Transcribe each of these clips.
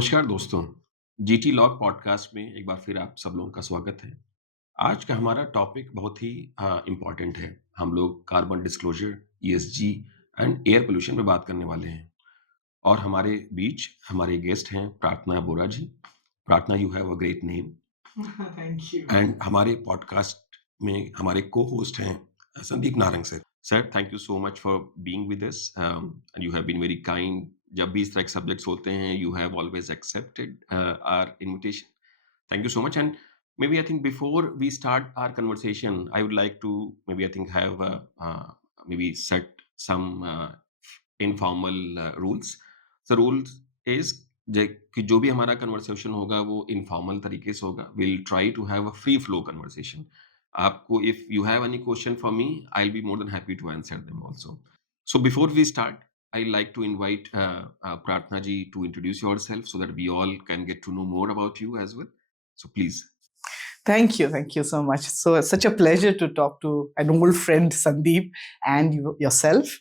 नमस्कार दोस्तों, GT log podcast में एक बार फिर आप सब लोगों का स्वागत है। आज का हमारा टॉपिक बहुत ही इम्पोर्टेंट है। हम लोग carbon disclosure, ESG and air pollution पे बात करने वाले हैं और हमारे बीच हमारे गेस्ट हैं प्रार्थना Bora ji. Prarthana, you have a great name. Thank you. And हमारे पॉडकास्ट में हमारे को-होस्ट हैं Sandeep Narang sir. Sir, thank you so much for being with us and you have been very kind. जब भी इस तरह के सब्जेक्ट्स होते हैं, you have always accepted our invitation. Thank you so much. And maybe I think before we start our conversation, I would like to maybe I think have maybe set some informal rules. The rules is कि जो भी हमारा conversation होगा वो informal तरीके से होगा. We'll try to have a free flow conversation. आपको if you have any question for me, I'll be more than happy to answer them also. So before we start, I like to invite Pratna ji to introduce yourself so that we all can get to know more about you as well. So please. Thank you so much. So it's such a pleasure to talk to an old friend, Sandeep, and yourself.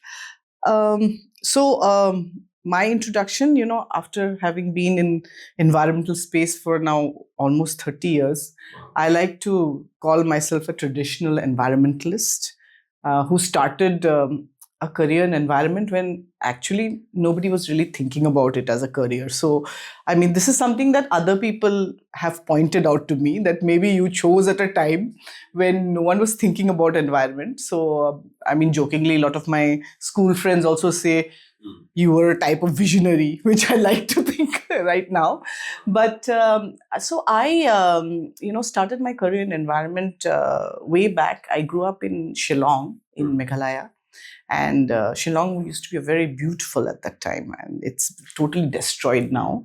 So my introduction, after having been in environmental space for now almost 30 years, I like to call myself a traditional environmentalist who started a career in environment when actually nobody was really thinking about it as a career. So, I mean, this is something that other people have pointed out to me that maybe you chose at a time when no one was thinking about environment. So, I mean, jokingly, a lot of my school friends also say you were a type of visionary, which I like to think right now. But so I, started my career in environment way back. I grew up in Shillong in Meghalaya. And Shillong used to be very beautiful at that time, and it's totally destroyed now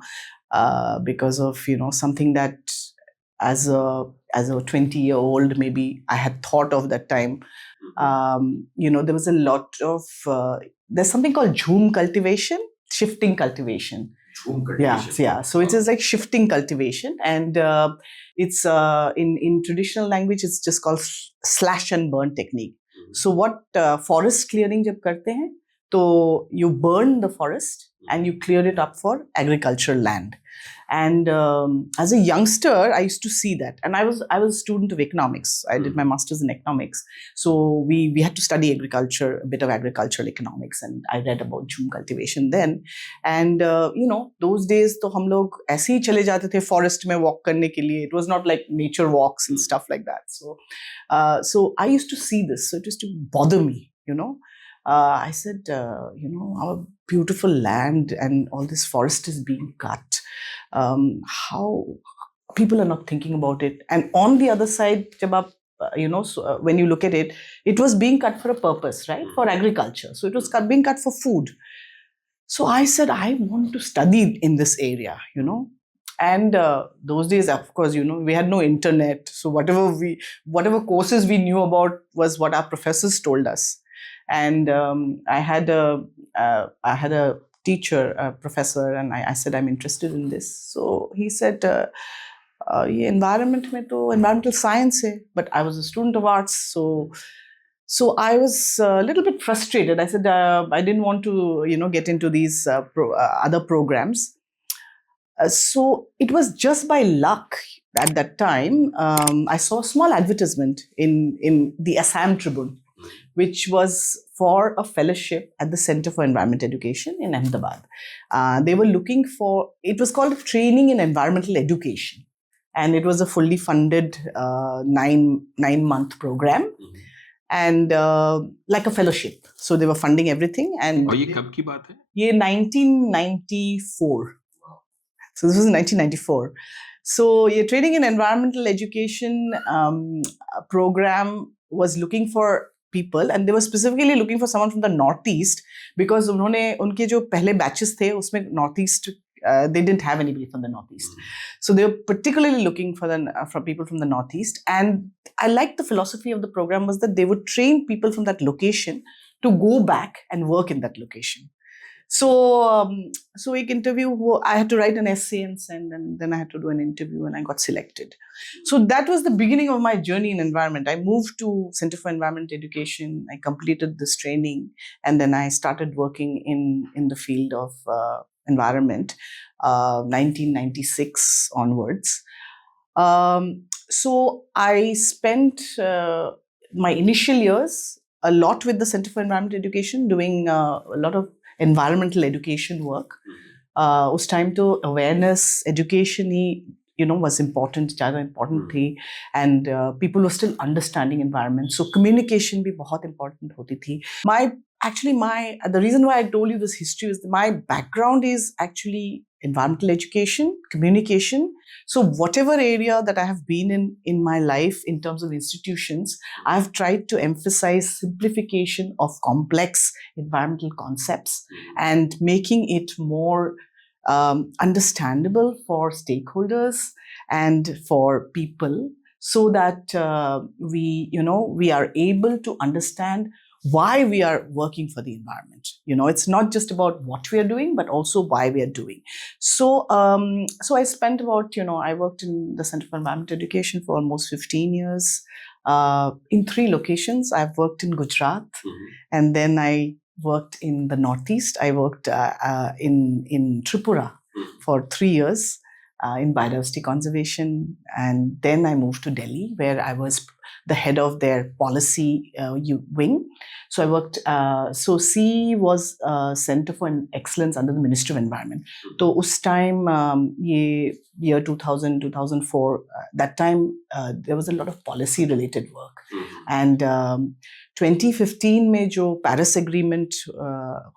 because of something that as a 20-year-old maybe I had thought of that time. There was a lot of there's something called jhum cultivation, shifting cultivation. Jhum cultivation. Yeah. So it is like shifting cultivation, and it's in traditional language it's just called slash and burn technique. So what forest clearing जब करते हैं तो you burn the forest and you clear it up for agricultural land. And as a youngster, I used to see that, and I was a student of economics. I did my master's in economics, so we had to study agriculture, a bit of agricultural economics, and I read about jhum cultivation then. And those days, तो हम लोग ऐसे ही चले जाते थे forest में walk करने के लिए. It was not like nature walks and stuff like that. So I used to see this, so it used to bother me. I said, our beautiful land and all this forest is being cut. How people are not thinking about it. And on the other side, जब आप, when you look at it, it was being cut for a purpose, right? For agriculture. So it was being cut for food. So I said, I want to study in this area, And those days, of course, we had no internet. So whatever courses we knew about was what our professors told us. And I had a teacher, a professor, and I said, I'm interested in this. So he said, ये environment में तो environmental science है, but I was a student of arts, so I was a little bit frustrated. I said I didn't want to, get into these other programs. So it was just by luck at that time. I saw a small advertisement in the Assam Tribune, which was for a fellowship at the Center for Environment Education in Ahmedabad. They were looking for, it was called Training in Environmental Education. And it was a fully funded 9-month program. And like a fellowship. So they were funding everything. And और ये कब की बात है? ये 1994. So this was in 1994. So your Training in Environmental Education program was looking for people, and they were specifically looking for someone from the Northeast because उनके जो पहले batches थे उसमें Northeast they didn't have anybody from the Northeast. So they were particularly looking for people from the Northeast. And I liked the philosophy of the program was that they would train people from that location to go back and work in that location. So एक interview, I had to write an essay and send, and then I had to do an interview, and I got selected. So that was the beginning of my journey in environment. I moved to Center for Environment Education. I completed this training, and then I started working in the field of environment, 1996 onwards. So I spent my initial years a lot with the Center for Environmental Education, doing a lot of environmental education work. उस time तो awareness education he was important, ज़्यादा important थी, and people were still understanding environment, so communication भी बहुत important होती थी. The reason why I told you this history is my background is actually environmental education, communication. So whatever area that I have been in my life in terms of institutions, I've tried to emphasize simplification of complex environmental concepts and making it more understandable for stakeholders and for people, so that we are able to understand why we are working for the environment. It's not just about what we are doing, but also why we are doing. So I spent about, I worked in the Center for Environmental Education for almost 15 years in 3 locations. I've worked in Gujarat, and then I worked in the Northeast. I worked in Tripura for 3 years in biodiversity conservation, and then I moved to Delhi, where I was the head of their policy wing. So I worked, so CE was Center for Excellence under the Ministry of Environment. So us time, year 2000, 2004, that time there was a lot of policy related work. And 2015 में जो Paris Agreement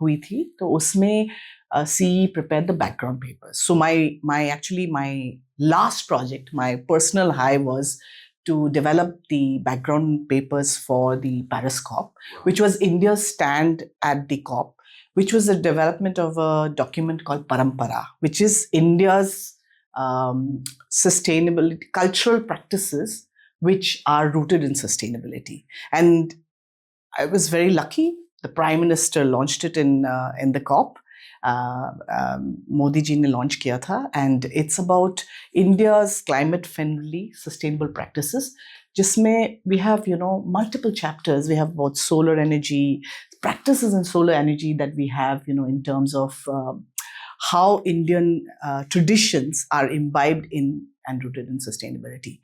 हुई थी, तो उसमें CE prepared the background papers. So my last project, my personal high was to develop the background papers for the Paris COP, which was India's stand at the COP, which was the development of a document called Parampara, which is India's sustainability, cultural practices which are rooted in sustainability. And I was very lucky. The Prime Minister launched it in the COP. Modi ji ne launch kiya tha, and it's about India's climate-friendly, sustainable practices. Jisme we have, multiple chapters. We have about solar energy, practices in solar energy that we have, in terms of how Indian traditions are imbibed in and rooted in sustainability.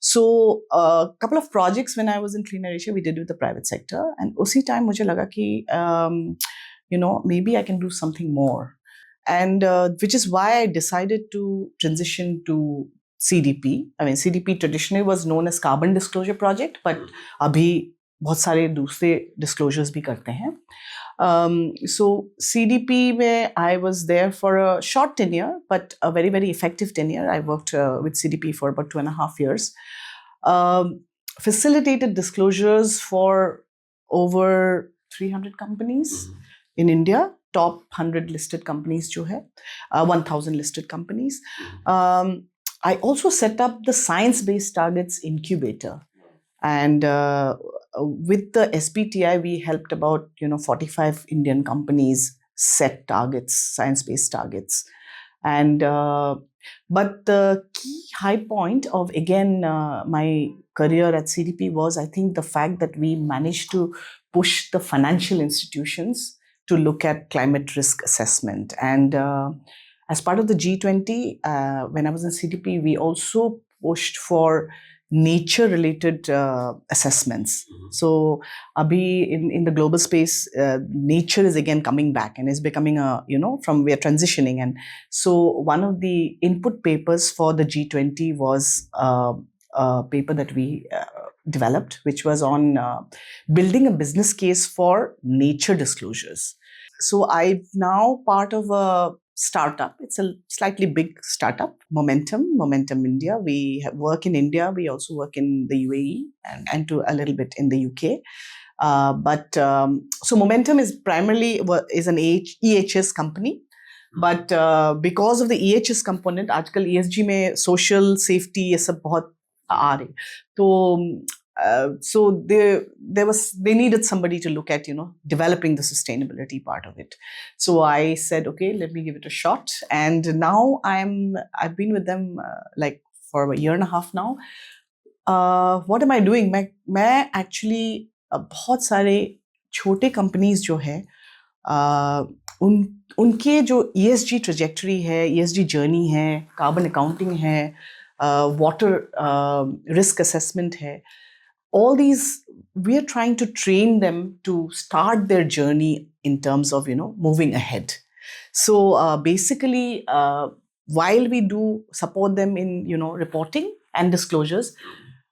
So a couple of projects when I was in Clean Air Asia, we did with the private sector, and usi time mujhe laga ki maybe I can do something more, and which is why I decided to transition to CDP. I mean, CDP traditionally was known as Carbon Disclosure Project, but abhi बहुत सारे दूसरे disclosures भी करते हैं. So CDP में I was there for a short tenure, but a very, very effective tenure. I worked with CDP for about 2.5 years. Facilitated disclosures for over 300 companies in India, top 100 listed companies जो है, 1,000 listed companies. I also set up the Science-Based Targets Incubator. And with the SBTi, we helped about 45 Indian companies set targets, science-based targets. And but the key high point of my career at CDP was, I think, the fact that we managed to push the financial institutions to look at climate risk assessment. And as part of the G20, when I was in CDP, we also pushed for nature-related assessments. So, abhi in the global space, nature is again coming back and is becoming we are transitioning. And so, one of the input papers for the G20 was a paper that we developed, which was on building a business case for nature disclosures. So, I'm now part of a startup. It's a slightly big startup, Momentum India. We work in India. We also work in the UAE and to a little bit in the UK. So Momentum is primarily is an EHS company. But because of the EHS component, आजकल ESG में social safety ये सब बहुत आ रही. तो so they needed somebody to look at developing the sustainability part of it. So I said, okay, let me give it a shot. And now I've been with them like for a year and a half now. What am I doing? मैं actually बहुत सारे छोटे companies जो है उनके जो ESG trajectory है, ESG journey है, कार्बन अकाउंटिंग है, वाटर रिस्क असेसमेंट है, all these we are trying to train them to start their journey in terms of moving ahead. So basically, while we do support them in reporting and disclosures,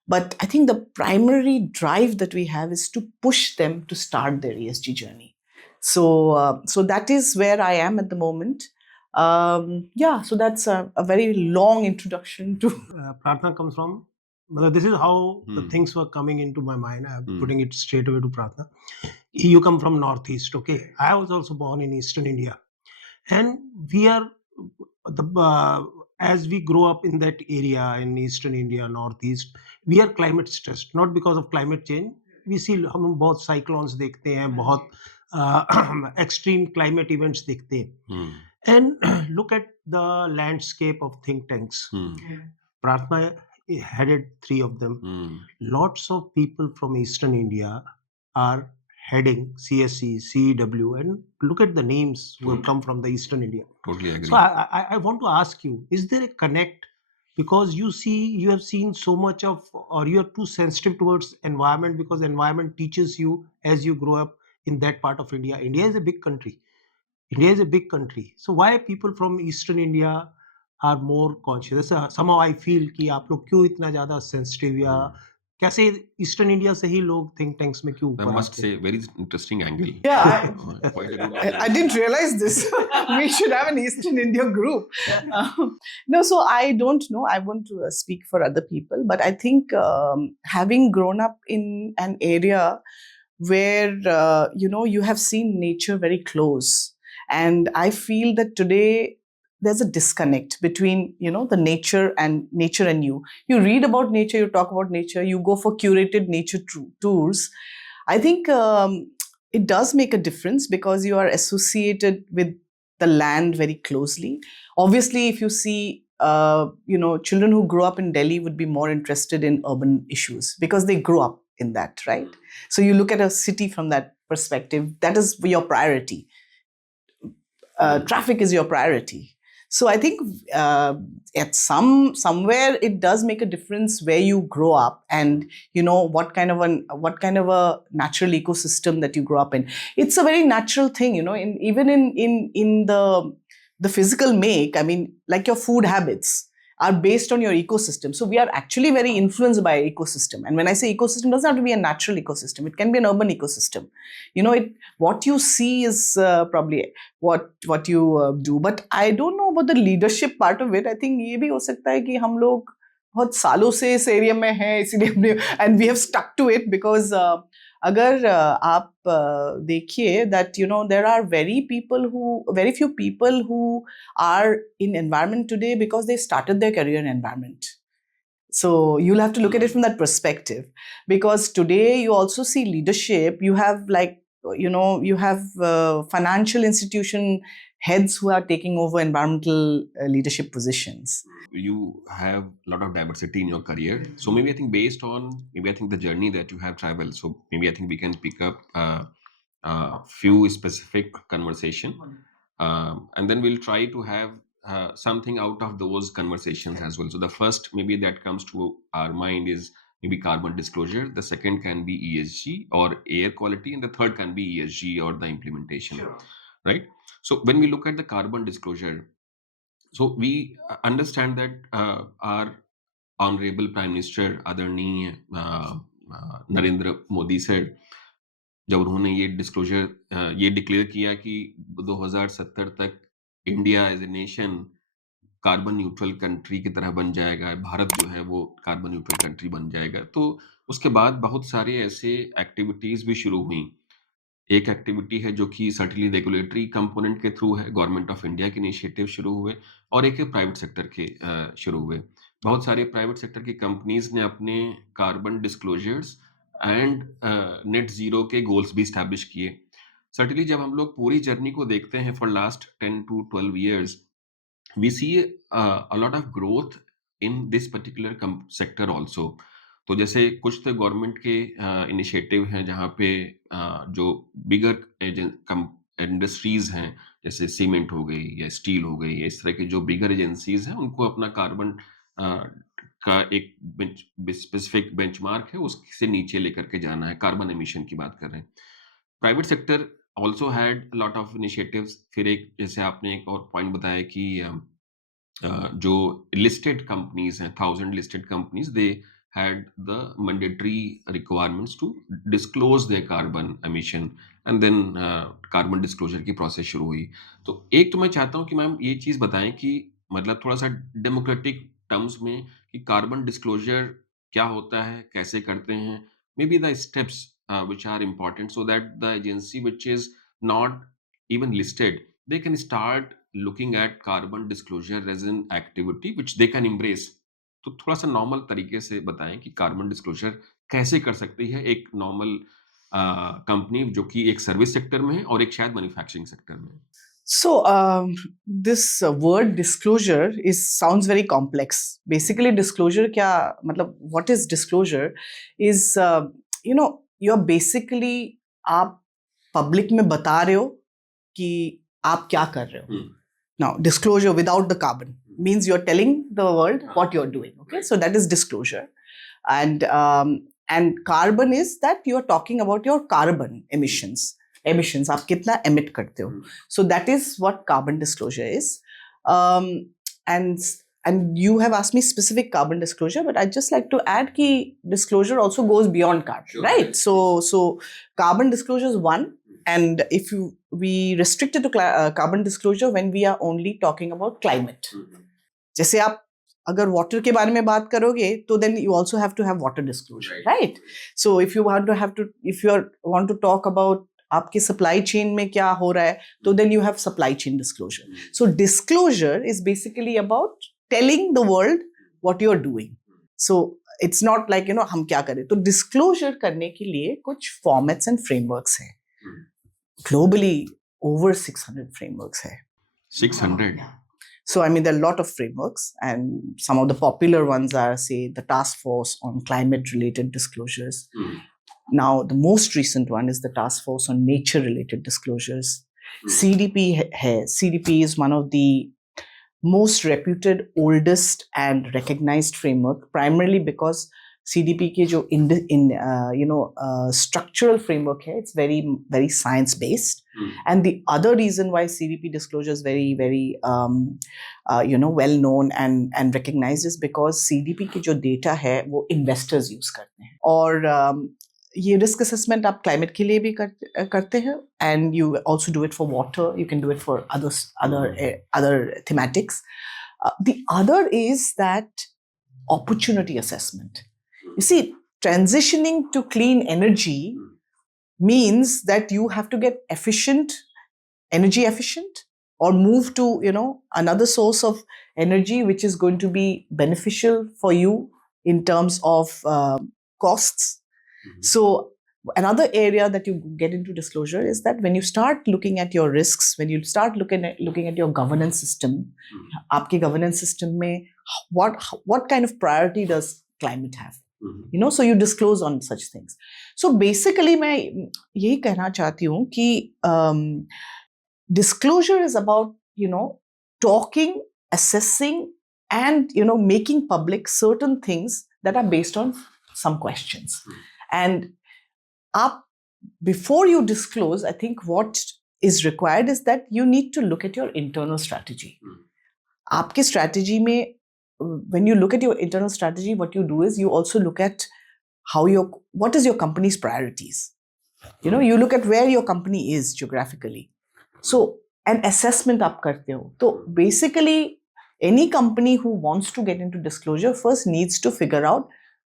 but I think the primary drive that we have is to push them to start their ESG journey. So that is where I am at the moment. Yeah, so that's a very long introduction to Pratna comes from. Well, this is how the Hmm. things were coming into my mind. I'm Hmm. putting it straight away to Pratna. You come from Northeast, okay? I was also born in Eastern India, and we are as we grow up in that area in Eastern India, Northeast, we are climate stressed, not because of climate change. We see हम बहुत cyclones देखते हैं, बहुत extreme climate events देखते हैं. Hmm. And look at the landscape of think tanks. Hmm. Pratna headed 3 of them. Hmm. Lots of people from Eastern India are heading CSC, CEW, and look at the names who have come from the Eastern India. Totally agree. So I want to ask you, is there a connect? Because you have seen so much of, or you are too sensitive towards environment, because environment teaches you as you grow up in that part of India. India is a big country. India is a big country. So why people from Eastern India are more conscious? Somehow I feel कि आप लोग क्यों इतना ज़्यादा sensitive, या कैसे eastern India से ही लोग थिंक टैंक्स में क्यों I ऊपर must आते say, हैं? very interesting angle. Yeah, Quite a good I didn't realize this. We should have an Eastern India group. No, so I don't know. I want to speak for other people, but I think having grown up in an area where you have seen nature very close, and I feel that today there's a disconnect between the nature and you. You read about nature, you talk about nature, you go for curated nature tours. I think it does make a difference because you are associated with the land very closely. Obviously, if you see children who grow up in Delhi would be more interested in urban issues because they grew up in that, right? So you look at a city from that perspective, that is your priority. Traffic is your priority. So I think at somewhere it does make a difference where you grow up and what kind of a natural ecosystem that you grow up in. It's a very natural thing, even in the physical make. I mean, like your food habits are based on your ecosystem. So we are actually very influenced by ecosystem. And when I say ecosystem, it doesn't have to be a natural ecosystem. It can be an urban ecosystem. What you see is probably what you do. But I don't know about the leadership part of it. I think ये भी हो सकता है कि हम लोग बहुत सालों से इस एरिया में हैं, इसीलिए हमने and we have stuck to it because अगर आप देखिए that there are very few people who are in environment today because they started their career in environment. So you'll have to look at it from that perspective, because today you also see leadership. You have financial institution heads who are taking over environmental leadership positions. You have a lot of diversity in your career. So maybe I think based on the journey that you have traveled, so maybe I think we can pick up a few specific conversation, and then we'll try to have something out of those conversations as well. So the first maybe that comes to our mind is maybe carbon disclosure. The second can be ESG or air quality, and the third can be ESG or the implementation. Sure. Right? So when we look at the carbon disclosure, so we understand that our honorable Prime Minister आदरणीय Narendra Modi sir, जब उन्होंने ये disclosure ये declare किया कि 2070 तक India as a nation carbon neutral country की तरह बन जाएगा, भारत जो है वो कार्बन न्यूट्रल कंट्री बन जाएगा, तो उसके बाद बहुत सारे ऐसे एक्टिविटीज भी शुरू हुई. एक एक्टिविटी है जो कि सर्टेनली रेगुलेटरी कंपोनेंट के थ्रू है, गवर्नमेंट ऑफ इंडिया के इनिशिएटिव शुरू हुए, और एक प्राइवेट सेक्टर के शुरू हुए. बहुत सारे प्राइवेट सेक्टर की कंपनीज ने अपने carbon disclosures and net zero के गोल्स भी इस्टेब्लिश किए. सर्टेनली जब हम लोग पूरी जर्नी को देखते हैं for last 10 to 12 years, we see a lot of growth in this particular sector also. तो जैसे कुछ तो गवर्नमेंट के इनिशिएटिव हैं जहाँ पे जो बिगर इंडस्ट्रीज हैं, जैसे सीमेंट हो गई या स्टील हो गई, या इस तरह की जो बिगर एजेंसीज हैं, उनको अपना कार्बन का एक स्पेसिफिक बेंचमार्क है, उससे नीचे लेकर के जाना है। कार्बन एमिशन की बात कर रहे हैं। Private sector also had lot of initiatives. फिर एक, जैसे आपने एक और पॉइंट बताया कि जो लिस्टेड कंपनीज हैं, 1000 listed companies, they had the mandatory requirements to disclose their carbon emission, and then carbon disclosure की प्रोसेस शुरू हुई। तो एक तो मैं चाहता हूँ कि मैम ये चीज़ बताएं कि मतलब थोड़ा सा डेमोक्रेटिक टर्म्स में कि कार्बन डिस्क्लोजर क्या होता है, कैसे करते हैं, may be the steps which are important so that the agency which is not even listed, they can start looking at carbon disclosure as an activity which they can embrace। तो थोड़ा-सा normal तरीके से बताएँ कि carbon disclosure कैसे कर सकती है एक नॉर्मल कंपनी जो कि एक सर्विस सेक्टर में है और एक शायद मैन्युफैक्चरिंग सेक्टर में है? So this word disclosure is sounds very complex. Basically, disclosure क्या मतलब what is disclosure is you're basically आप public में बता रहे हो कि आप क्या कर रहे हो. Now, disclosure without the carbon means you're telling the world what you're doing. Okay, so that is disclosure, and carbon is that you're talking about your carbon emissions. Emissions, आप कितना emit करते हो. So that is what carbon disclosure is. And you have asked me specific carbon disclosure, but I'd just like to add कि disclosure also goes beyond carbon, sure, right? So carbon disclosure is one, and if we restrict it to carbon disclosure when we are only talking about climate. जैसे आप अगर water के बारे में बात करोगे तो then you also have to have water disclosure, right? So if you want to talk about आपके supply chain में क्या हो रहा है, तो then you have supply chain disclosure. So disclosure is basically about telling the world what you're doing. So it's not like हम क्या करें. तो disclosure करने के लिए कुछ formats and frameworks हैं. Globally over 600 frameworks hai. 600? So I mean there are a lot of frameworks, and some of the popular ones are, say, the Task Force on Climate Related Disclosures. Now the most recent one is the Task Force on Nature Related Disclosures. CDP hai. CDP is one of the most reputed, oldest and recognized framework, primarily because CDP के जो structural framework है, it's very very science based. And the other reason why CDP disclosure is very very well known and recognized is because CDP की जो data है वो investors use करते हैं, और ये risk assessment आप climate के लिए भी करते हैं, and you also do it for water, you can do it for other thematics. The other is that opportunity assessment. You see, transitioning to clean energy means that you have to get energy efficient, or move to another source of energy which is going to be beneficial for you in terms of costs. So another area that you get into disclosure is that when you start looking at your risks, when you start looking at your governance system, आपके governance system में what kind of priority does climate have? So you disclose on such things. So basically मैं यही कहना चाहती हूँ कि disclosure is about talking, assessing, and making public certain things that are based on some questions. And before you disclose, I think what is required is that you need to look at your internal strategy. आपके strategy में, when you look at your internal strategy, what you do is you also look at what is your company's priorities. You look at where your company is geographically. So an assessment आप करते हो. So basically, any company who wants to get into disclosure first needs to figure out,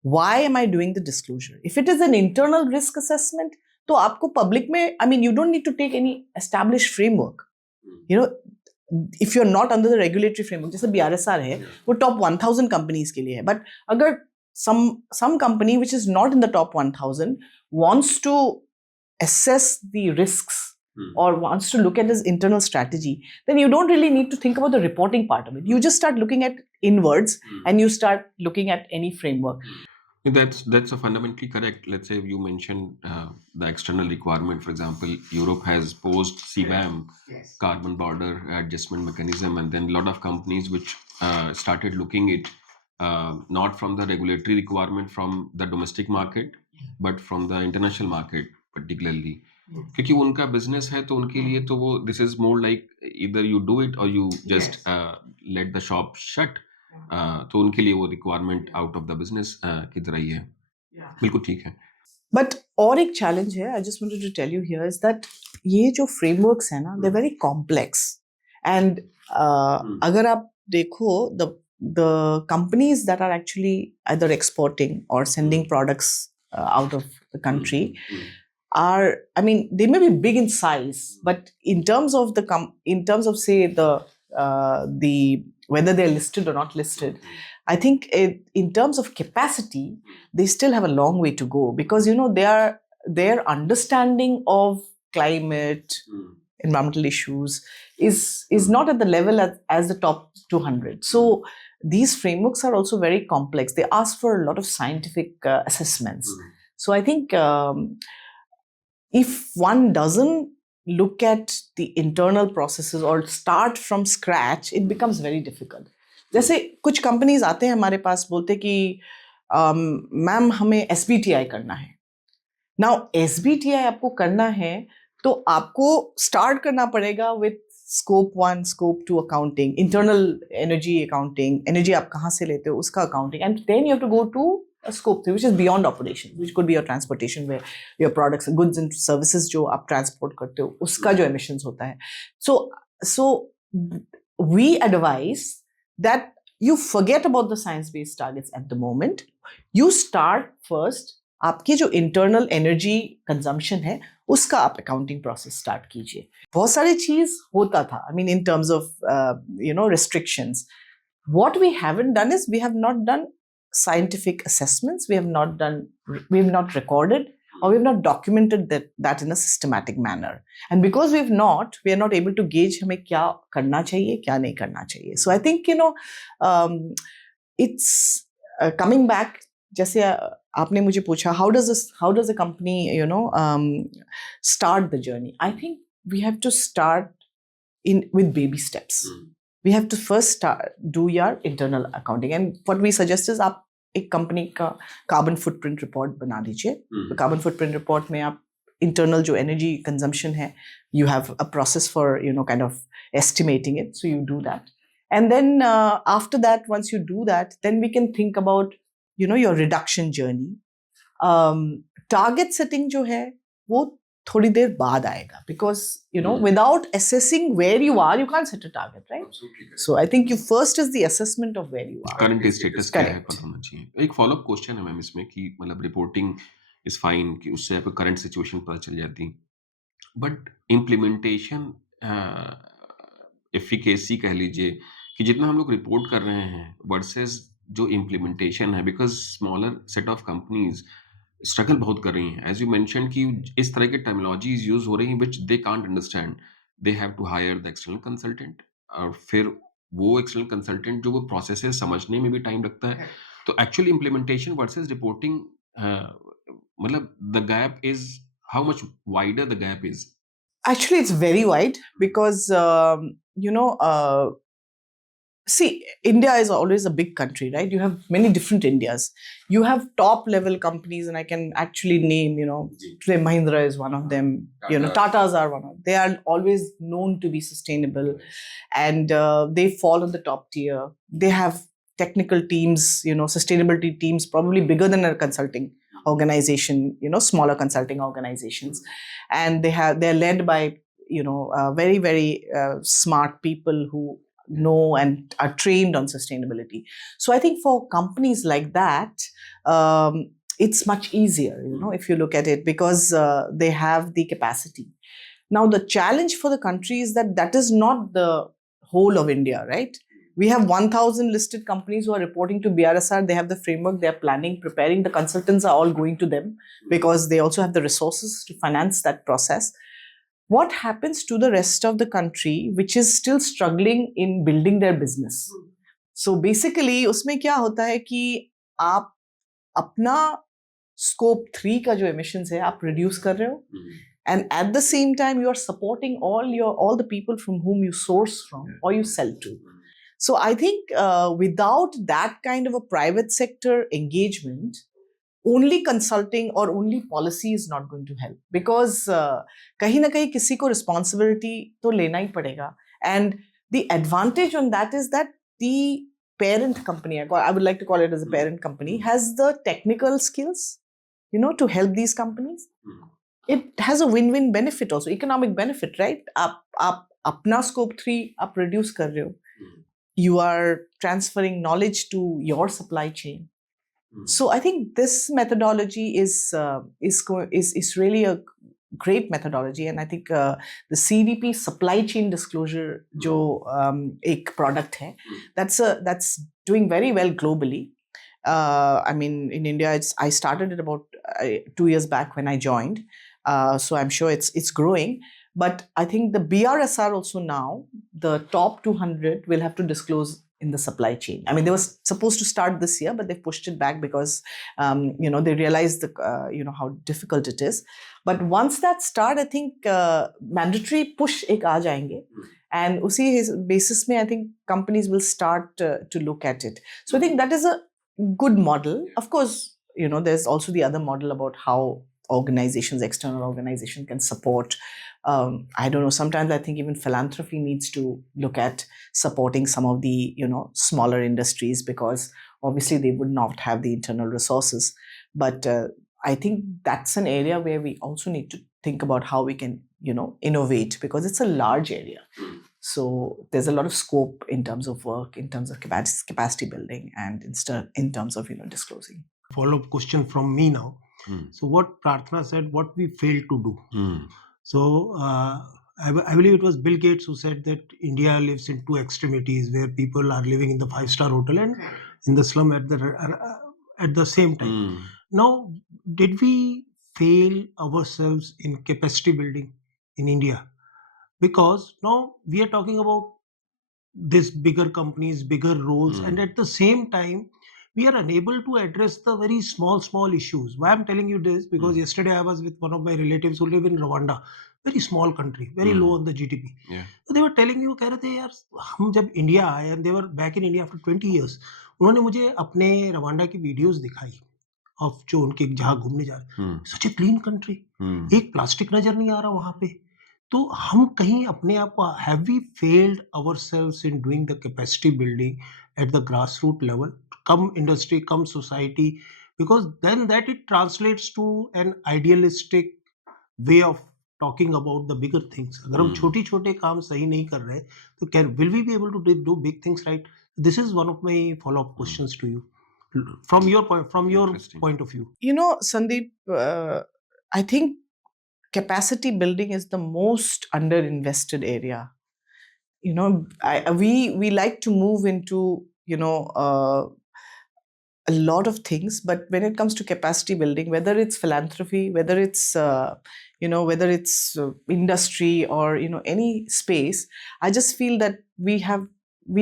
why am I doing the disclosure? If it is an internal risk assessment, तो आपको public में, I mean, you don't need to take any established framework. If you're not under the regulatory framework, जैसे BRSR है, वो top 1000 companies के लिए है. But अगर some company which is not in the top 1000 wants to assess the risks or wants to look at his internal strategy, then you don't really need to think about the reporting part of it. You just start looking at inwards and you start looking at any framework. That's a fundamentally correct. Let's say you mentioned the external requirement. For example, Europe has posed CBAM, carbon border adjustment mechanism, and then a lot of companies which started looking it not from the regulatory requirement from the domestic market, but from the international market particularly. क्योंकि वो उनका business है तो उनके लिए तो वो this is more like इधर यू डू इट और you just let the shop shut तो उनके लिए वो requirement out of the business की तरह ही है बिल्कुल ठीक है बट और एक चैलेंज है, I just wanted to tell you here is that ये जो फ्रेमवर्क्स है ना, दे वेरी कॉम्प्लेक्स एंड अगर आप देखो the companies that are actually either exporting or sending products out of the country are, I mean, they may be big in size, but in terms of in terms of say the whether they're listed or not listed, I think in terms of capacity, they still have a long way to go because their understanding of climate, environmental issues is not at the level as the top 200. So these frameworks are also very complex. They ask for a lot of scientific assessments. So I think if one doesn't look at the internal processes or start from scratch, it becomes very difficult. जैसे कुछ companies आते हैं हमारे पास बोलते कि ma'am हमें SBTI करना है. नाउ SBTI आपको करना है तो आपको स्टार्ट करना पड़ेगा with scope 1, scope 2 accounting, internal energy accounting, energy आप कहाँ से लेते हो उसका accounting, and then you have to go to scope 3 which is beyond operation, which could be your transportation where your products, goods and services जो आप transport करते हो उसका जो emissions होता है. So we advise that you forget about the science based targets at the moment. You start first आपकी जो internal energy consumption है उसका आप accounting process start कीजिए. बहुत सारी चीज होता था, I mean in terms of restrictions. What we haven't done is we have not done scientific assessments, we have not recorded or we have not documented that in a systematic manner, and because we are not able to gauge हमें क्या करना चाहिए क्या नहीं करना चाहिए. So I think it's coming back, जैसे आपने मुझे पूछा how does a company start the journey. I think we have to start with baby steps. We have to first do your internal accounting, and what we suggest is आप एक company का carbon footprint report बना दीजिए. तो carbon footprint report में आप internal जो energy consumption है, you have a process for kind of estimating it, so you do that, and then after that, once you do that, then we can think about your reduction journey. Target setting जो है वो थोड़ी देर बाद आएगा, because without assessing where you are, you can't set a target, right? Absolutely. So I think you first is the assessment of where you are. Current status क्या है पता होना चाहिए. एक follow up question है मैम इसमें कि मतलब reporting is fine कि उससे आपको current situation पता चल जाती, but implementation efficacy कह लीजिए कि जितना हम लोग report कर रहे हैं versus जो implementation है, because smaller set of companies struggle बहुत कर रही हैं. एज यू मेंशन कि इस तरह के टर्मिनोलॉजीज यूज हो रही हैं which they can't understand. They have to hire the external consultant, और फिर वो एक्सटर्नल कंसल्टेंट जो वो प्रोसेसेस समझने में भी टाइम लगता है. तो एक्चुअली इम्प्लीमेंटेशन वर्सेस रिपोर्टिंग, मतलब the gap is how much wider the gap is. Actually, it's very wide because see, India is always a big country, right? You have many different Indias. You have top level companies, and I can actually name, today Mahindra is one of them. Tatas are one of them. They are always known to be sustainable, and they fall on the top tier. They have technical teams, sustainability teams, probably bigger than a consulting organization, smaller consulting organizations, and they're led by very very smart people who know and are trained on sustainability. So I think for companies like that, it's much easier, if you look at it, because they have the capacity. Now the challenge for the country is that is not the whole of India, right? We have 1,000 listed companies who are reporting to BRSR. They have the framework, they are planning, preparing. The consultants are all going to them because they also have the resources to finance that process. What happens to the rest of the country which is still struggling in building their business? So basically उसमें क्या होता है कि आप अपना scope 3 का जो emissions है आप reduce कर रहे हो, and at the same time you are supporting all the people from whom you source from or you sell to. So I think without that kind of a private sector engagement, only consulting or only policy is not going to help, because कहीं ना कहीं किसी को responsibility तो लेना ही पड़ेगा. And the advantage on that is that the parent company, I would like to call it as a parent company, has the technical skills, to help these companies. It has a win-win benefit also, economic benefit, right? आप अपना scope 3 आप reduce कर रहे हो. You are transferring knowledge to your supply chain. So I think this methodology is really a great methodology, and I think the CDP supply chain disclosure जो एक product है, that's doing very well globally. I mean, in India, I started it about 2 years back when I joined, so I'm sure it's growing. But I think the BRSR also now, the top 200 will have to disclose in the supply chain. I mean, they were supposed to start this year, but they pushed it back because, they realized how difficult it is. But once that start, I think mandatory push ek aa jayenge. And usi basis mein, I think companies will start to look at it. So I think that is a good model. Of course, there's also the other model about how external organizations can support. I don't know, sometimes I think even philanthropy needs to look at supporting some of the, smaller industries, because obviously they would not have the internal resources. But I think that's an area where we also need to think about how we can, innovate, because it's a large area. So there's a lot of scope in terms of work, in terms of capacity building, and in terms of, disclosing. Follow-up question from me now. So what Prarthana said, what we failed to do. So I believe it was Bill Gates who said that India lives in two extremities, where people are living in the 5-star hotel and in the slum at the same time. Now, did we fail ourselves in capacity building in India? Because now we are talking about these bigger companies, bigger roles, and at the same time, we are unable to address the very small issues. Why I'm telling you this? Because yesterday I was with one of my relatives who live in Rwanda, very small country, very low on the GDP. So they were telling me, कह रहे थे यार, हम जब India आए, and they were back in India after 20 years, उन्होंने मुझे अपने रवांडा की वीडियोस दिखाई of जो उनके जहाँ घूमने जा रहे, such a clean country, एक प्लास्टिक नजर नहीं आ रहा वहाँ पे. तो हम कहीं अपने आप को, have we failed ourselves in doing the capacity building at the grassroots level, come industry, come society, because then that it translates to an idealistic way of talking about the bigger things. अगर हम छोटे काम सही नहीं कर रहे, तो will we be able to do big things, right? This is one of my follow-up questions to you, from your point of view. Sandeep, I think capacity building is the most underinvested area. We like to move into, a lot of things, but when it comes to capacity building, whether it's philanthropy, whether it's industry, or any space, I just feel that we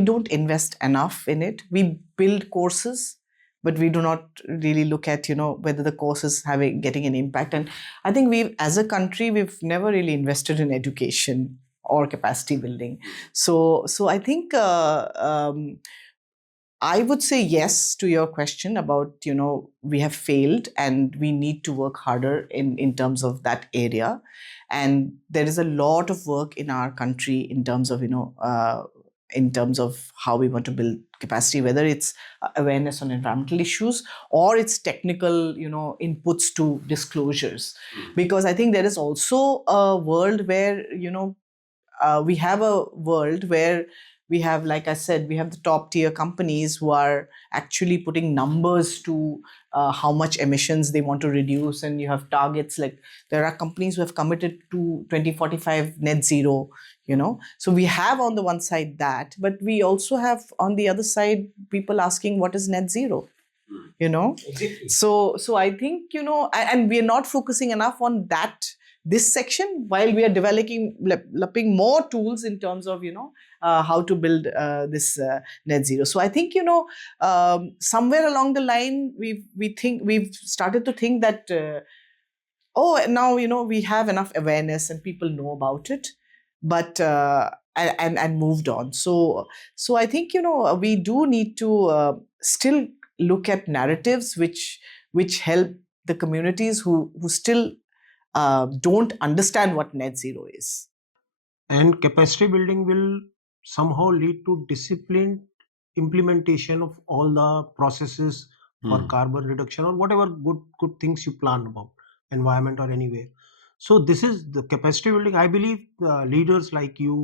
don't invest enough in it. We build courses, but we do not really look at whether the course is getting an impact. And I think as a country, we've never really invested in education or capacity building. So I think I would say yes to your question about, we have failed and we need to work harder in terms of that area. And there is a lot of work in our country in terms of, in terms of how we want to build capacity, whether it's awareness on environmental issues or it's technical, inputs to disclosures. Because I think there is also a world where, we have a world where we have, like I said, we have the top tier companies who are actually putting numbers to how much emissions they want to reduce. And you have targets, like there are companies who have committed to 2045 net zero, So we have on the one side that, but we also have on the other side, people asking what is net zero, Exactly. So I think, and we are not focusing enough on this section while we are developing more tools in terms of, how to build this net zero. So I think, somewhere along the line, we've started to think that, now, we have enough awareness and people know about it, but and moved on. So I think, we do need to still look at narratives which help the communities who still don't understand what net zero is. And capacity building will somehow lead to disciplined implementation of all the processes for Hmm. carbon reduction or whatever good things you plan about environment or anywhere. So this is the capacity building. I believe leaders like you,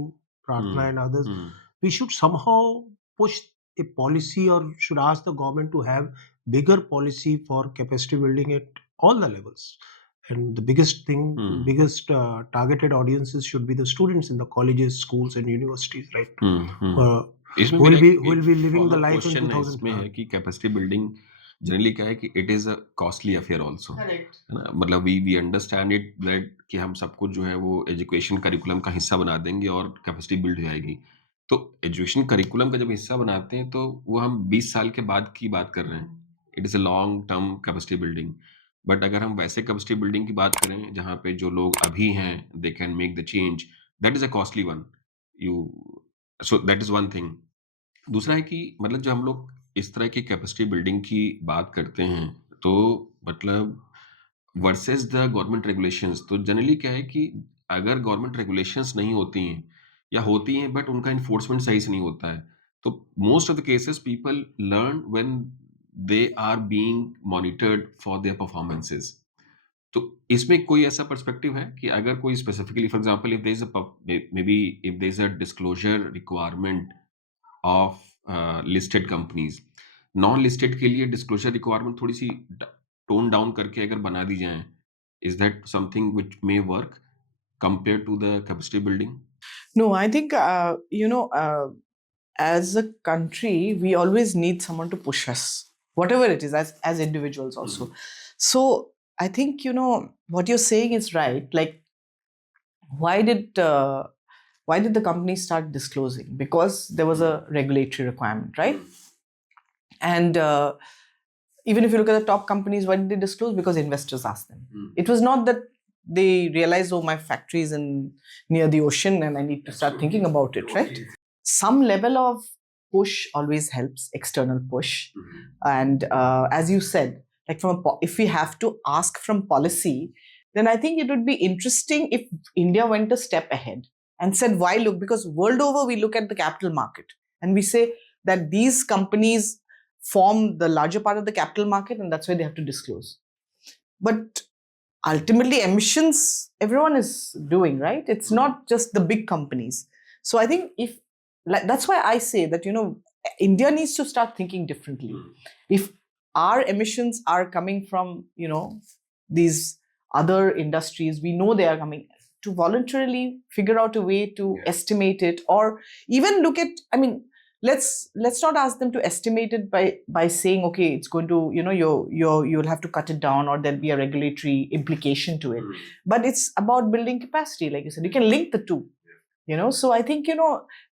Pratna, Hmm. and others, Hmm. we should somehow push a policy or should ask the government to have bigger policy for capacity building at all the levels. And the biggest thing, Hmm. biggest targeted audiences should be the students in the colleges, schools, and universities, right? Hmm. Hmm. Uh, इसमें who मेरा will be एक living the follow up life in question है 2000. इसमें है कि capacity building generally क्या है कि it is a costly affair also, है ना? मतलब वी अंडरस्टैंड इट दैट कि हम सब कुछ जो है वो एजुकेशन करिकुलम का हिस्सा बना देंगे और कैपेसिटी बिल्ड हो जाएगी। तो एजुकेशन करिकुलम का जब हिस्सा बनाते हैं तो वो हम 20 साल के बाद की बात कर रहे हैं। It is a long term capacity building. But अगर हम वैसे कैपेसिटी बिल्डिंग की बात करें जहाँ पे जो लोग अभी हैं they can make the change, that is a costly one. You so that is one thing. दूसरा है कि मतलब जब हम लोग इस तरह की कैपेसिटी बिल्डिंग की बात करते हैं तो मतलब वर्सेस द गवर्नमेंट रेगुलेशंस, तो जनरली क्या है कि अगर गवर्नमेंट रेगुलेशंस नहीं होती हैं या होती हैं बट उनका इन्फोर्समेंट सही से नहीं होता है, तो most of the cases people learn when they are being monitored for their performances. तो इसमें कोई ऐसा पर्सपेक्टिव है कि अगर कोई specifically for example if there is a maybe if there is a disclosure requirement of listed companies, non listed के लिए डिस्क्लोजर रिक्वायरमेंट थोड़ी सी टोन डाउन करके अगर बना दी जाए, is that something which may work compare to the capacity building? No, I think, as a country, we always need someone to push us, whatever it is, as individuals also. So I think, what you're saying is right. Like, why did the company start disclosing? Because there was a regulatory requirement, right? And even if you look at the top companies, why did they disclose? Because investors asked them. It was not that they realized, oh, my factory is near the ocean and I need to start thinking about it, right? Some level of push always helps, external push. And as you said, like if we have to ask from policy, then I think it would be interesting if India went a step ahead and said, why look? Because world over, we look at the capital market and we say that these companies form the larger part of the capital market and that's why they have to disclose. But ultimately, emissions, everyone is doing, right? It's not just the big companies. So I think that's why I say that, India needs to start thinking differently. If our emissions are coming from, these other industries, we know they are coming, to voluntarily figure out a way to estimate it, or even look at, let's not ask them to estimate it by saying, okay, it's going to, you'll have to cut it down or there'll be a regulatory implication to it. But it's about building capacity, like you said. You can link the two. So I think,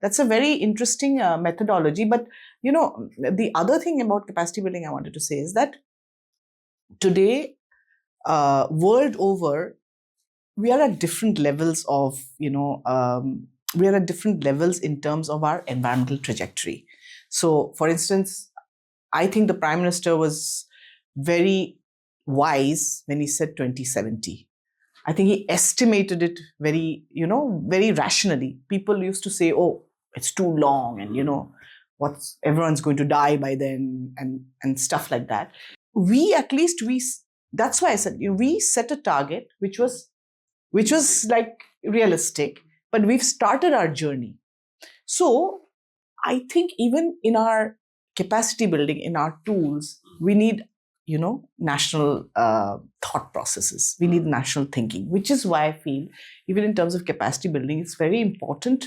that's a very interesting methodology. But, the other thing about capacity building I wanted to say is that today, world over, we are at different levels of, we are at different levels in terms of our environmental trajectory. So, for instance, I think the Prime Minister was very wise when he said 2070. I think he estimated it very, very rationally. People used to say, oh, it's too long and, everyone's going to die by then and stuff like that. That's why I said, we set a target which was like realistic, but we've started our journey. So I think even in our capacity building, in our tools, we need, national thought processes. We need national thinking, which is why I feel even in terms of capacity building, it's very important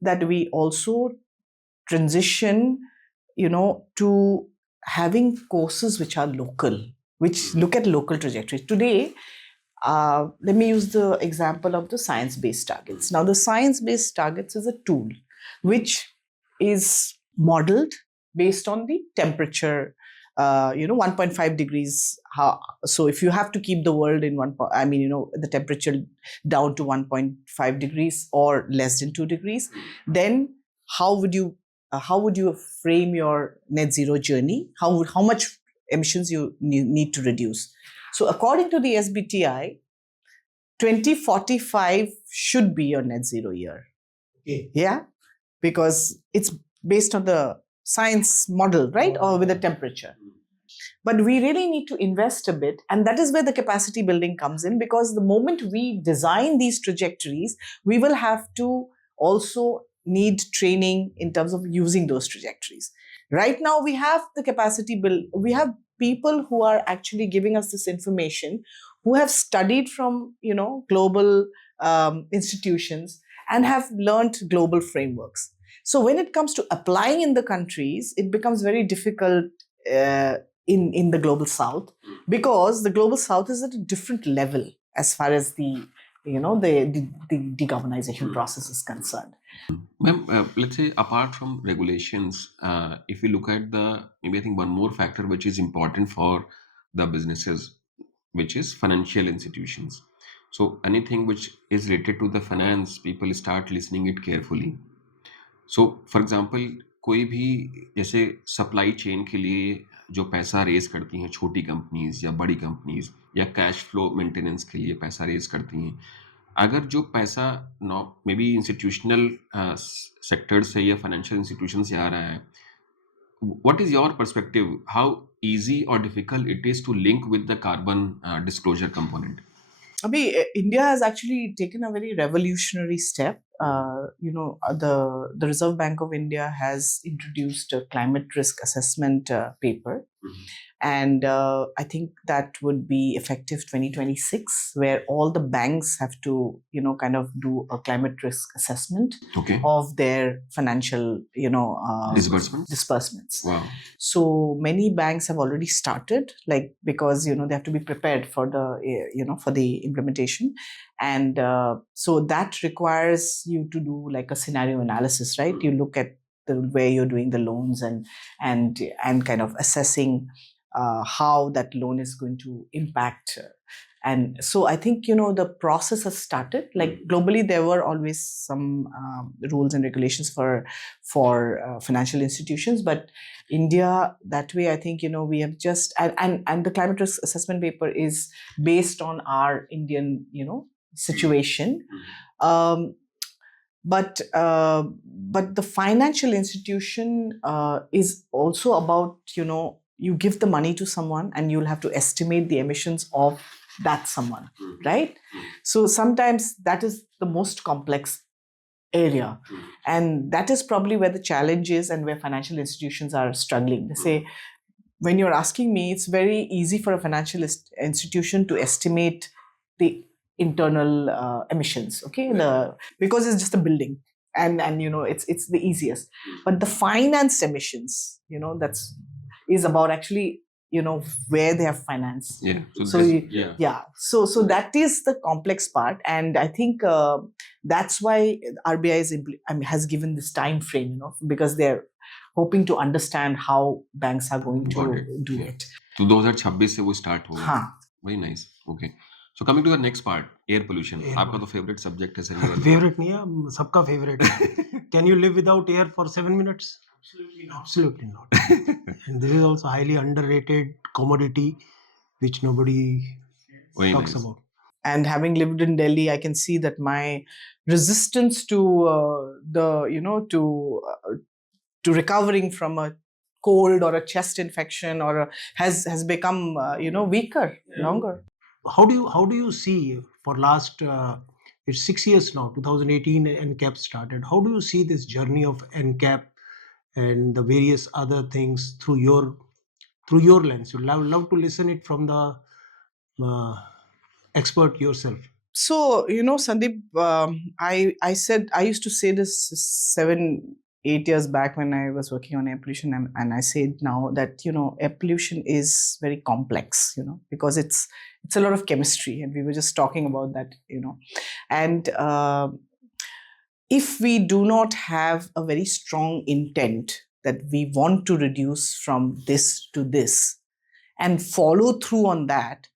that we also transition, to having courses which are local, which look at local trajectories. Today, let me use the example of the science-based targets. Now, the science-based targets is a tool. which is modeled based on the temperature, 1.5 degrees. So if you have to keep the world in the temperature down to 1.5 degrees or less than 2 degrees, then how would you frame your net zero journey? How much emissions you need to reduce? So according to the SBTi, 2045 should be your net zero year. Okay. Yeah, because it's based on the science model, right? Or with the temperature. But we really need to invest a bit. And that is where the capacity building comes in, because the moment we design these trajectories, we will have to also need training in terms of using those trajectories. Right now, we have the capacity build. We have people who are actually giving us this information, who have studied from, global institutions and have learned global frameworks. So when it comes to applying in the countries, it becomes very difficult in the global south, because the global south is at a different level as far as the decarbonization process is concerned. Ma'am, let's say apart from regulations, if we look at maybe I think one more factor which is important for the businesses, which is financial institutions. So anything which is related to the finance, people start listening it carefully. So for example कोई भी जैसे supply chain के लिए जो पैसा raise करती हैं छोटी कंपनीज या बड़ी कंपनीज, या कैश फ्लो मेंटेनेंस के लिए पैसा रेज करती हैं, अगर जो पैसा मे बी इंस्टीट्यूशनल सेक्टर से या फाइनेंशियल इंस्टीट्यूशन से आ रहा है, what is your perspective? How easy or difficult it is to link with the carbon disclosure component? India has actually taken a very revolutionary step. The Reserve Bank of India has introduced a climate risk assessment paper. And I think that would be effective 2026, where all the banks have to, kind of do a climate risk assessment of their financial, disbursements. Wow. So many banks have already started, because, they have to be prepared for the implementation. And so that requires you to do like a scenario analysis, right? You look at where you're doing the loans and kind of assessing how that loan is going to impact. And so I think, the process has started. Like globally, there were always some rules and regulations for financial institutions, but India, that way, I think, we have just, and the climate risk assessment paper is based on our Indian, situation. But the financial institution is also about, you give the money to someone and you'll have to estimate the emissions of that someone, right? So sometimes that is the most complex area. And that is probably where the challenge is and where financial institutions are struggling. They say, when you're asking me, it's very easy for a financial institution to estimate the internal emissions, because it's just a building, and it's the easiest. But the finance emissions, that's is about actually where they have finance. So that is the complex part, and I think that's why RBI has given this time frame, because they're hoping to understand how banks are going to do it. So 2026 से वो start होगा. हाँ. Very nice. Okay. So coming to the next part, air pollution. आपका तो favorite subject है sir. Favorite नहीं है, सबका favorite है. Can you live without air for 7 minutes? Absolutely not. And this is also highly underrated commodity, which nobody talks about. And having lived in Delhi, I can see that my resistance to to recovering from a cold or a chest infection has become weaker, longer. How do you see for last it's 6 years now, 2018 NCAP started. How do you see this journey of NCAP and the various other things through your lens? You'd love to listen it from the expert yourself. So, Sandeep, I said, I used to say this 7-8 years back when I was working on air pollution, and I said now that, air pollution is very complex, because it's a lot of chemistry, and we were just talking about that, and if we do not have a very strong intent that we want to reduce from this to this and follow through on that,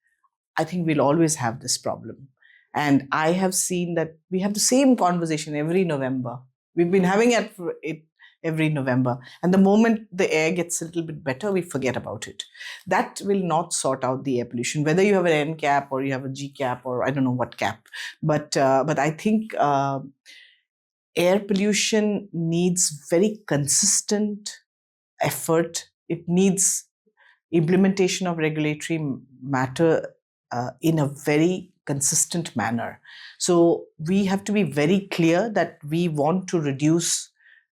I think we'll always have this problem. And I have seen that we have the same conversation every November. We've been having it every November. And the moment the air gets a little bit better, we forget about it. That will not sort out the air pollution, whether you have an N cap or you have a G cap or I don't know what cap. But I think air pollution needs very consistent effort. It needs implementation of regulatory matter in a very consistent manner. So we have to be very clear that we want to reduce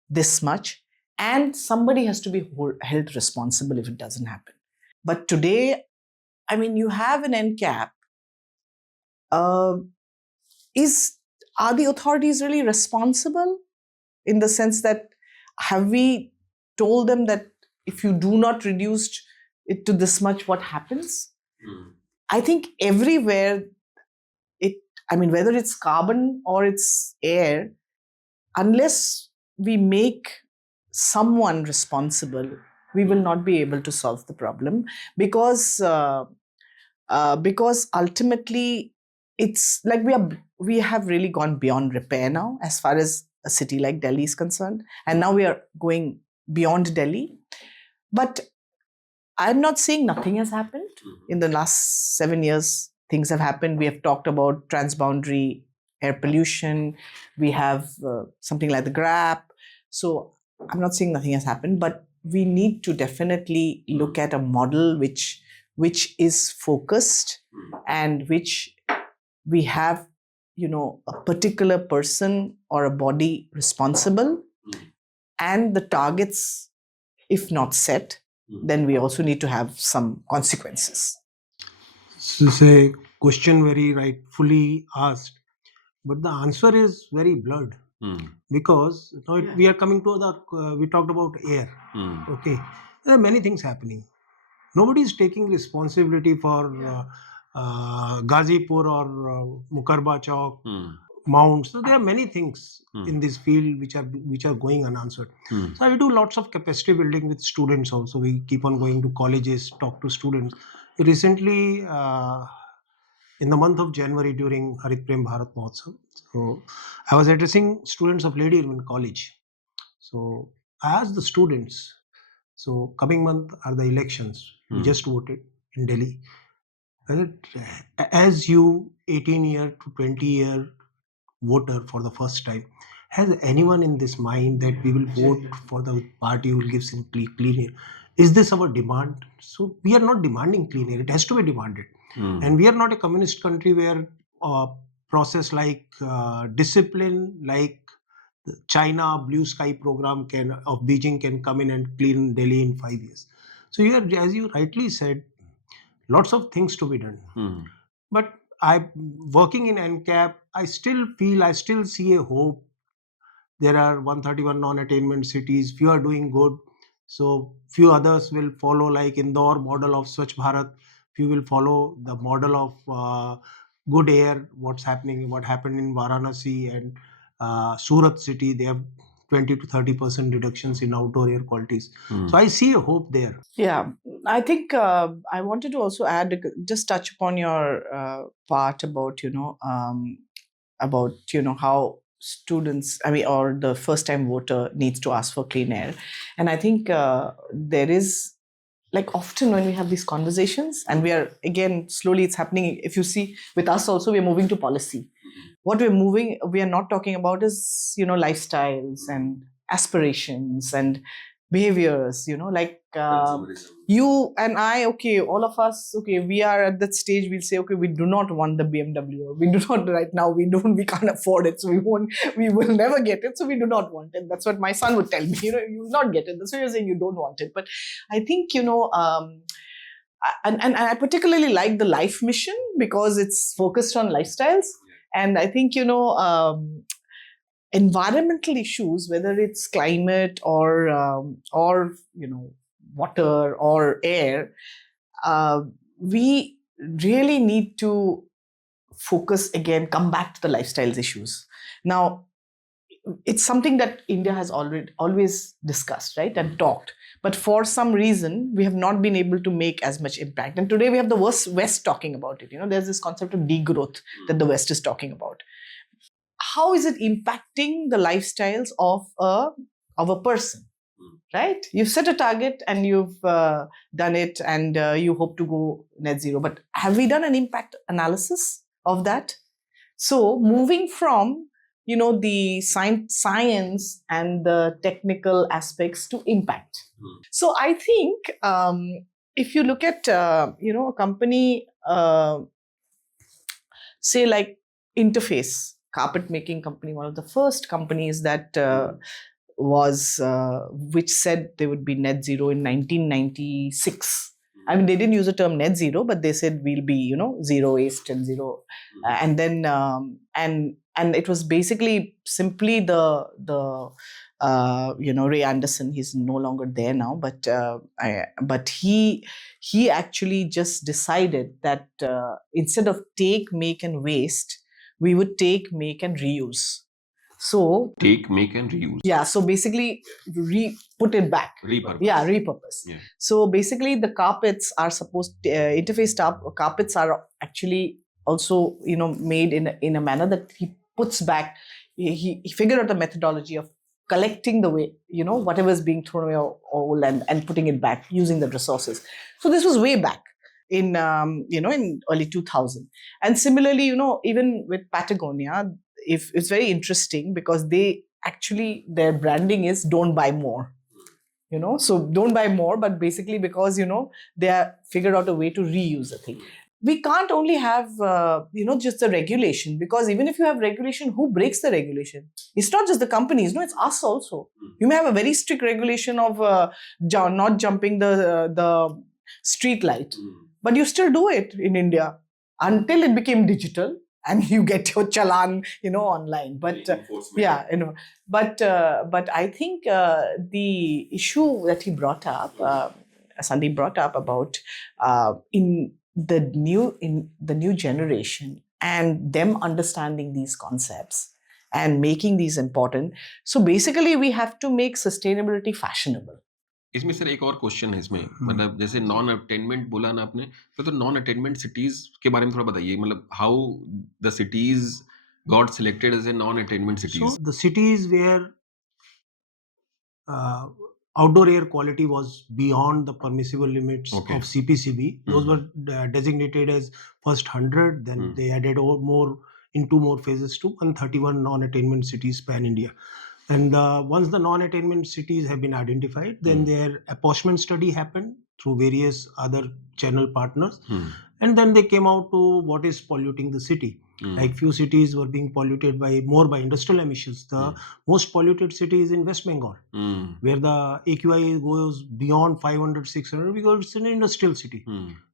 this much, and somebody has to be held responsible if it doesn't happen. But today, I mean, you have an NCAP. Are the authorities really responsible in the sense that have we told them that if you do not reduce it to this much, what happens? I think everywhere, whether it's carbon or it's air, unless we make someone responsible, we will not be able to solve the problem because ultimately it's like we have really gone beyond repair now as far as a city like Delhi is concerned, and now we are going beyond Delhi. But I'm not saying nothing has happened. In the last 7 years, things have happened. We have talked about transboundary air pollution. We have something like the GRAP. So I'm not saying nothing has happened, but we need to definitely look at a model which is focused and which we have, a particular person or a body responsible, and the targets, if not set, then we also need to have some consequences. So it's a question very rightfully asked, but the answer is very blurred because now we are coming to we talked about air. Okay, there are many things happening. Nobody is taking responsibility for Gazipur or Mukarba Chowk, Mount. So there are many things in this field which are going unanswered. So I do lots of capacity building with students also. We keep on going to colleges, talk to students. Recently, in the month of January during Harit Prem Bharat Mahotsav, so I was addressing students of Lady Irwin College. So I asked the students, so coming month are the elections. We just voted in Delhi. As you 18-year to 20-year voter for the first time, has anyone in this mind that we will vote for the party who will give simply clean air? Is this our demand? So we are not demanding clean air. It has to be demanded. And we are not a communist country where process like discipline, like the China Blue Sky program of Beijing can come in and clean Delhi in 5 years. So here, as you rightly said, lots of things to be done. But I working in NCAP, I still see a hope. There are 131 non-attainment cities. Few are doing good. So few others will follow, like Indore model of Swachh Bharat. Few will follow the model of good air. What happened in Varanasi and Surat city. They have 20 to 30% reductions in outdoor air qualities. So I see a hope there. Yeah, I think I wanted to also just touch upon your part about how students, or the first time voter needs to ask for clean air. And I think there is, like, often when we have these conversations, and we are, again, slowly it's happening. If you see with us also, we're moving to policy. What we are not talking about is, lifestyles and aspirations and behaviors, like you and I, okay, all of us, okay, we are at that stage, we'll say, okay, we do not want the BMW, or we do not right now, we can't afford it, so we will never get it, so we do not want it. That's what my son would tell me, you will not get it. That's why you're saying you don't want it. But I think, and I particularly like the Life Mission because it's focused on lifestyles. And I think, environmental issues, whether it's climate or water or air, we really need to focus again, come back to the lifestyles issues. Now, it's something that India has always discussed, right, and talked. But for some reason, we have not been able to make as much impact. And today we have the West talking about it. There's this concept of degrowth that the West is talking about. How is it impacting the lifestyles of a person? Right? You've set a target and you've done it, and you hope to go net zero. But have we done an impact analysis of that? So moving from the science and the technical aspects to impact. So I think if you look at a company, say like Interface, carpet making company, one of the first companies that was which said they would be net zero in 1996. I mean, they didn't use the term net zero, but they said we'll be zero waste and zero, and then and it was basically simply the Ray Anderson. He's no longer there now, but he actually just decided that instead of take, make, and waste, we would take, make, and reuse. So Take, make, and reuse. yeah, so basically put it back. Repurpose. Yeah, repurpose. Yeah. So basically the carpets are supposed Interface carpets are actually also made in a manner that he puts back. He figured out the methodology of collecting the way whatever is being thrown away or old and putting it back using the resources. So this was way back in in early 2000. And similarly, even with Patagonia, if it's very interesting because they actually, their branding is don't buy more. So don't buy more, but basically because they have figured out a way to reuse the thing. We can't only have just the regulation, because even if you have regulation, who breaks the regulation? It's not just the companies, no, it's us also. You may have a very strict regulation of not jumping the street light, but you still do it in India until it became digital and you get your challan online. But but I think the issue that he brought up, Sandeep brought up about in the new generation and them understanding these concepts and making these important. So basically we have to make sustainability fashionable. इसमें sir एक और question है इसमें, मतलब जैसे non attainment बोला ना आपने, तो नॉन अटेनमेंट सिटीज के बारे में थोड़ा बताइए, मतलब how the cities got selected as a non attainment cities. So the cities where outdoor air quality was beyond the permissible limits Okay. of CPCB, those were designated as first 100. Then they added more in 2 more phases to 131 non-attainment cities pan India. And once the non-attainment cities have been identified, then their apportionment study happened through various other channel partners. And then they came out to what is polluting the city. Like few cities were being polluted more by industrial emissions. The most polluted city is in West Bengal, where the AQI goes beyond 500, 600 because it's an industrial city.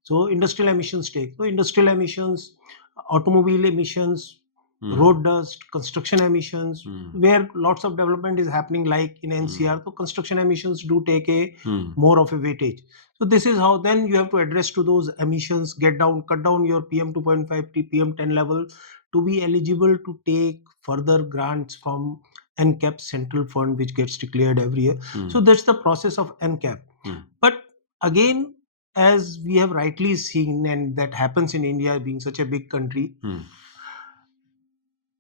So industrial emissions So industrial emissions, automobile emissions, road dust, construction emissions, where lots of development is happening, like in NCR. So construction emissions do take a more of a weightage. So this is how then you have to address to those emissions, cut down your PM 2.5 to PM 10 level to be eligible to take further grants from NCAP central fund, which gets declared every year. So that's the process of NCAP. But again, as we have rightly seen, and that happens in India being such a big country,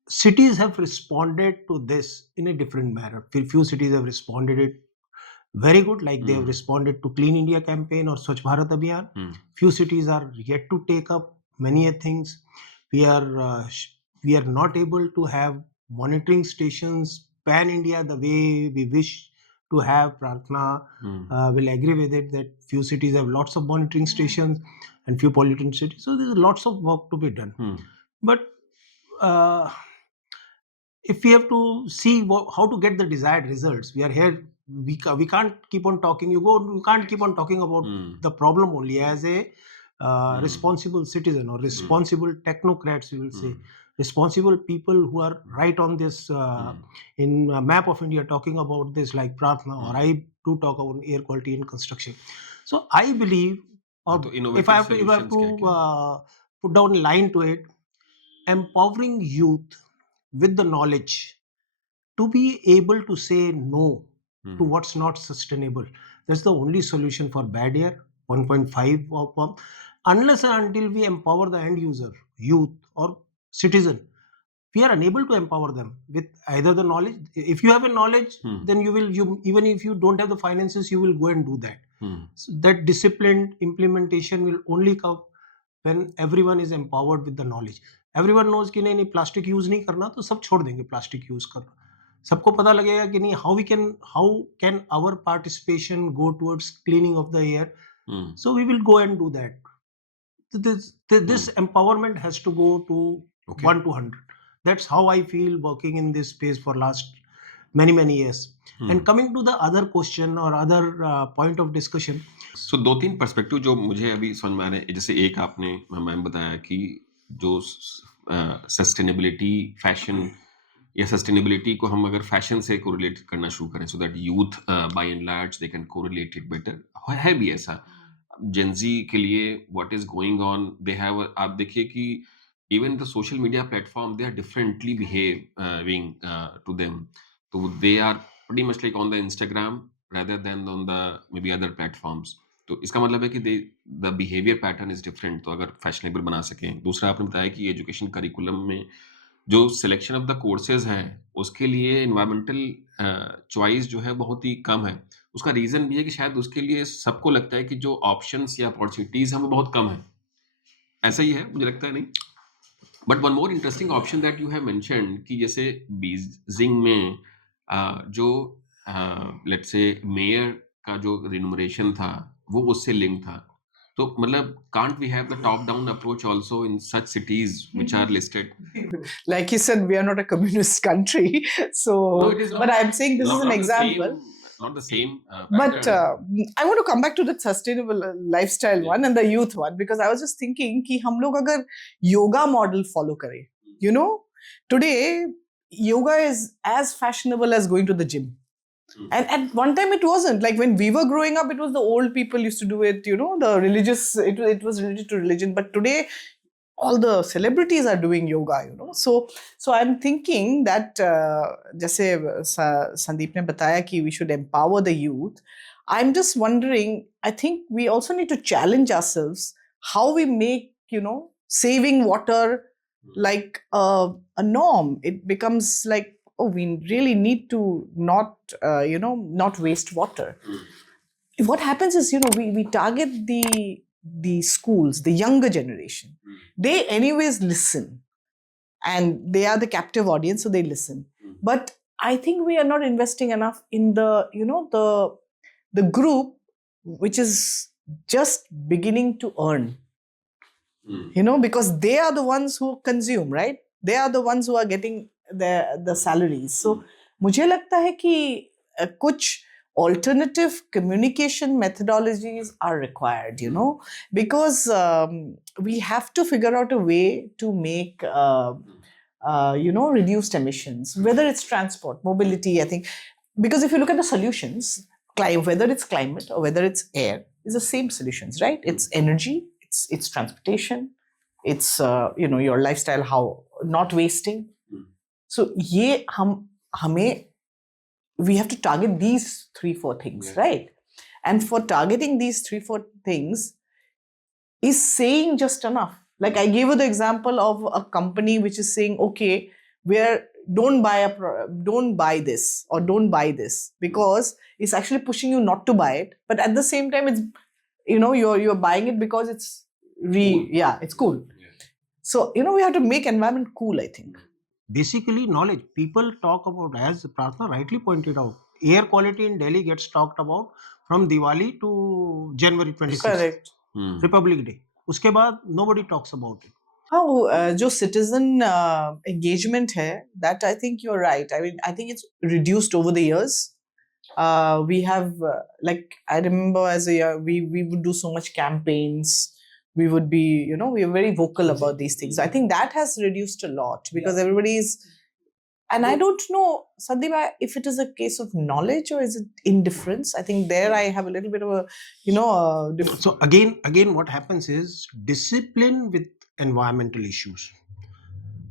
cities have responded to this in a different manner. Few cities have responded it very good, like they have responded to Clean India campaign or Swachh Bharat Abhiyan. Few cities are yet to take up many things. We are not able to have monitoring stations pan India the way we wish to have. Prarthana will agree with it that few cities have lots of monitoring stations and few pollutant cities. So there's lots of work to be done. But if we have to see how to get the desired results, we are here. We can't keep on talking. You can't keep on talking about the problem only as a responsible citizen or responsible technocrats. We will say responsible people who are right on this in map of India talking about this, like Prarthana or I do talk about air quality in construction. So I believe, if I have to put down a line to it, empowering youth with the knowledge to be able to say no to Hmm. what's not sustainable. That's the only solution for bad air, 1.5 or pump. Unless and until we empower the end user, youth or citizen, we are unable to empower them with either the knowledge. If you have a knowledge, Hmm. then you even if you don't have the finances, you will go and do that. Hmm. So that disciplined implementation will only come when everyone is empowered with the knowledge. Everyone knows कि नहीं plastic use नहीं करना, तो सब छोड़ देंगे plastic use करना. सबको पता लगेगा कि नहीं, how can our participation go towards cleaning of the air. Hmm. So we will go and do that. So this empowerment has to go to Okay. 1 to 100. That's how I feel working in this space for last many years. Hmm. And coming to the other question or other point of discussion, so 2-3 perspective जो मुझे अभी समझ में आ रहे हैं. जैसे एक आपने मैम बताया कि जो सस्टेनेबिलिटी फैशन या सस्टेनेबिलिटी को हम अगर फैशन से कोरिलेट करना शुरू करें so that youth by and large they can correlate it better. है भी ऐसा जेंजी के लिए what is going on they have. आप देखिए कि even the social media platform they are differently behaving to them. तो they are pretty much like on the Instagram rather than on the maybe other platforms. तो इसका मतलब है कि the behaviour pattern is different. तो अगर fashionable बना सकें. दूसरा आपने बताया कि एजुकेशन करिकुलम में जो सिलेक्शन ऑफ द कोर्सेज हैं उसके लिए एनवायरमेंटल चॉइस जो है बहुत ही कम है. उसका रीजन भी है कि शायद उसके लिए सबको लगता है कि जो ऑप्शंस या अपॉर्चुनिटीज हैं वो बहुत कम है. ऐसा ही है मुझे लगता है. नहीं, but one more interesting option that you have mentioned कि जैसे बीजिंग में जो लेट्स से मेयर का जो रिन्यूमरेशन था वो उससे लिंक था. तो मतलब can't we have the top down approach also in such cities which are listed. Like you said, we are not a communist country. So, No, it is but not. I'm saying this is Not, an not the example. not the same But pattern. I want to come back to the sustainable lifestyle Yeah. one and the youth one, because I was just thinking कि हम लोग अगर yoga model follow करें, you know, today yoga is as fashionable as going to the gym. Hmm. And at one time it wasn't. Like when we were growing up, it was the old people used to do it, you know, the religious, it was related to religion. But today, all the celebrities are doing yoga, you know. So I'm thinking that जैसे संदीप ने बताया कि we should empower the youth. I'm just wondering, I think we also need to challenge ourselves how we make, you know, saving water like a norm. It becomes like, oh, we really need to not, you know, not waste water. What happens is, you know, we target the schools, the younger generation. They anyways listen, and they are the captive audience, so they listen. But I think we are not investing enough in the, you know, the group which is just beginning to earn, you know, because they are the ones who consume, right? They are the ones who are getting the salaries. So मुझे लगता है कि कुछ alternative communication methodologies are required, you know, because we have to figure out a way to make you know, reduced emissions, whether it's transport, mobility. I think because if you look at the solutions, whether it's climate or whether it's air, it's the same solutions, right? It's energy, it's transportation, it's you know, your lifestyle, how not wasting. So ये हमें we have to target these 3-4 things, right? And for targeting these 3-4 things, is saying just enough? Like I gave you the example of a company which is saying, okay, don't buy this or don't buy this, because it's actually pushing you not to buy it. But at the same time, it's, you know, you're buying it because it's Cool. yeah, it's cool. So, you know, we have to make environment cool, I think. basically knowledge. People talk about, as Prarthana rightly pointed out, air quality in Delhi gets talked about from Diwali to January 26th, Correct. Republic Day. उसके बाद nobody talks about it. हाँ, जो citizen engagement है, that I think you're right. I mean, I think it's reduced over the years. We have like I remember as a year, we would do so much campaigns. We would be, you know, we are very vocal about these things. I think that has reduced a lot because everybody is. And I don't know, Sandeep, if it is a case of knowledge or is it indifference. I think there I have a little bit of a, you know, So again, what happens is discipline with environmental issues.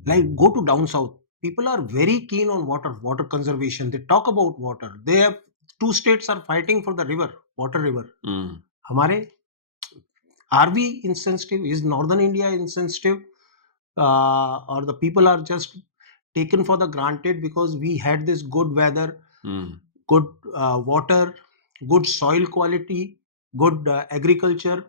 Like go to down south. people are very keen on water conservation. They talk about water. They have 2 states are fighting for the river, water river. हमारे are we insensitive? Is Northern India insensitive? Or the people are just taken for the granted because we had this good weather, good water, good soil quality, good agriculture.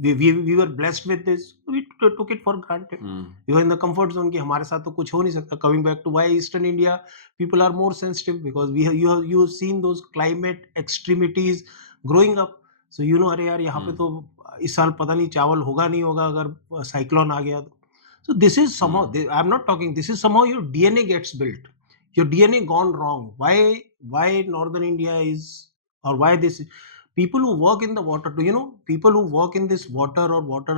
We were blessed with this. We took it for granted. We were in the comfort zone कि हमारे साथ तो कुछ हो नहीं सकता. Coming back to why Eastern India people are more sensitive, because you have seen those climate extremities growing up. So you know, अरे यार यहाँ पे तो इस साल पता नहीं चावल होगा नहीं होगा अगर साइक्लोन आ गया तो. So this is somehow, I'm not talking, this is somehow your DNA gets built. Your DNA gone wrong. Why Northern India is, or why this, people who work in the water, do you know, people who work in this water or water,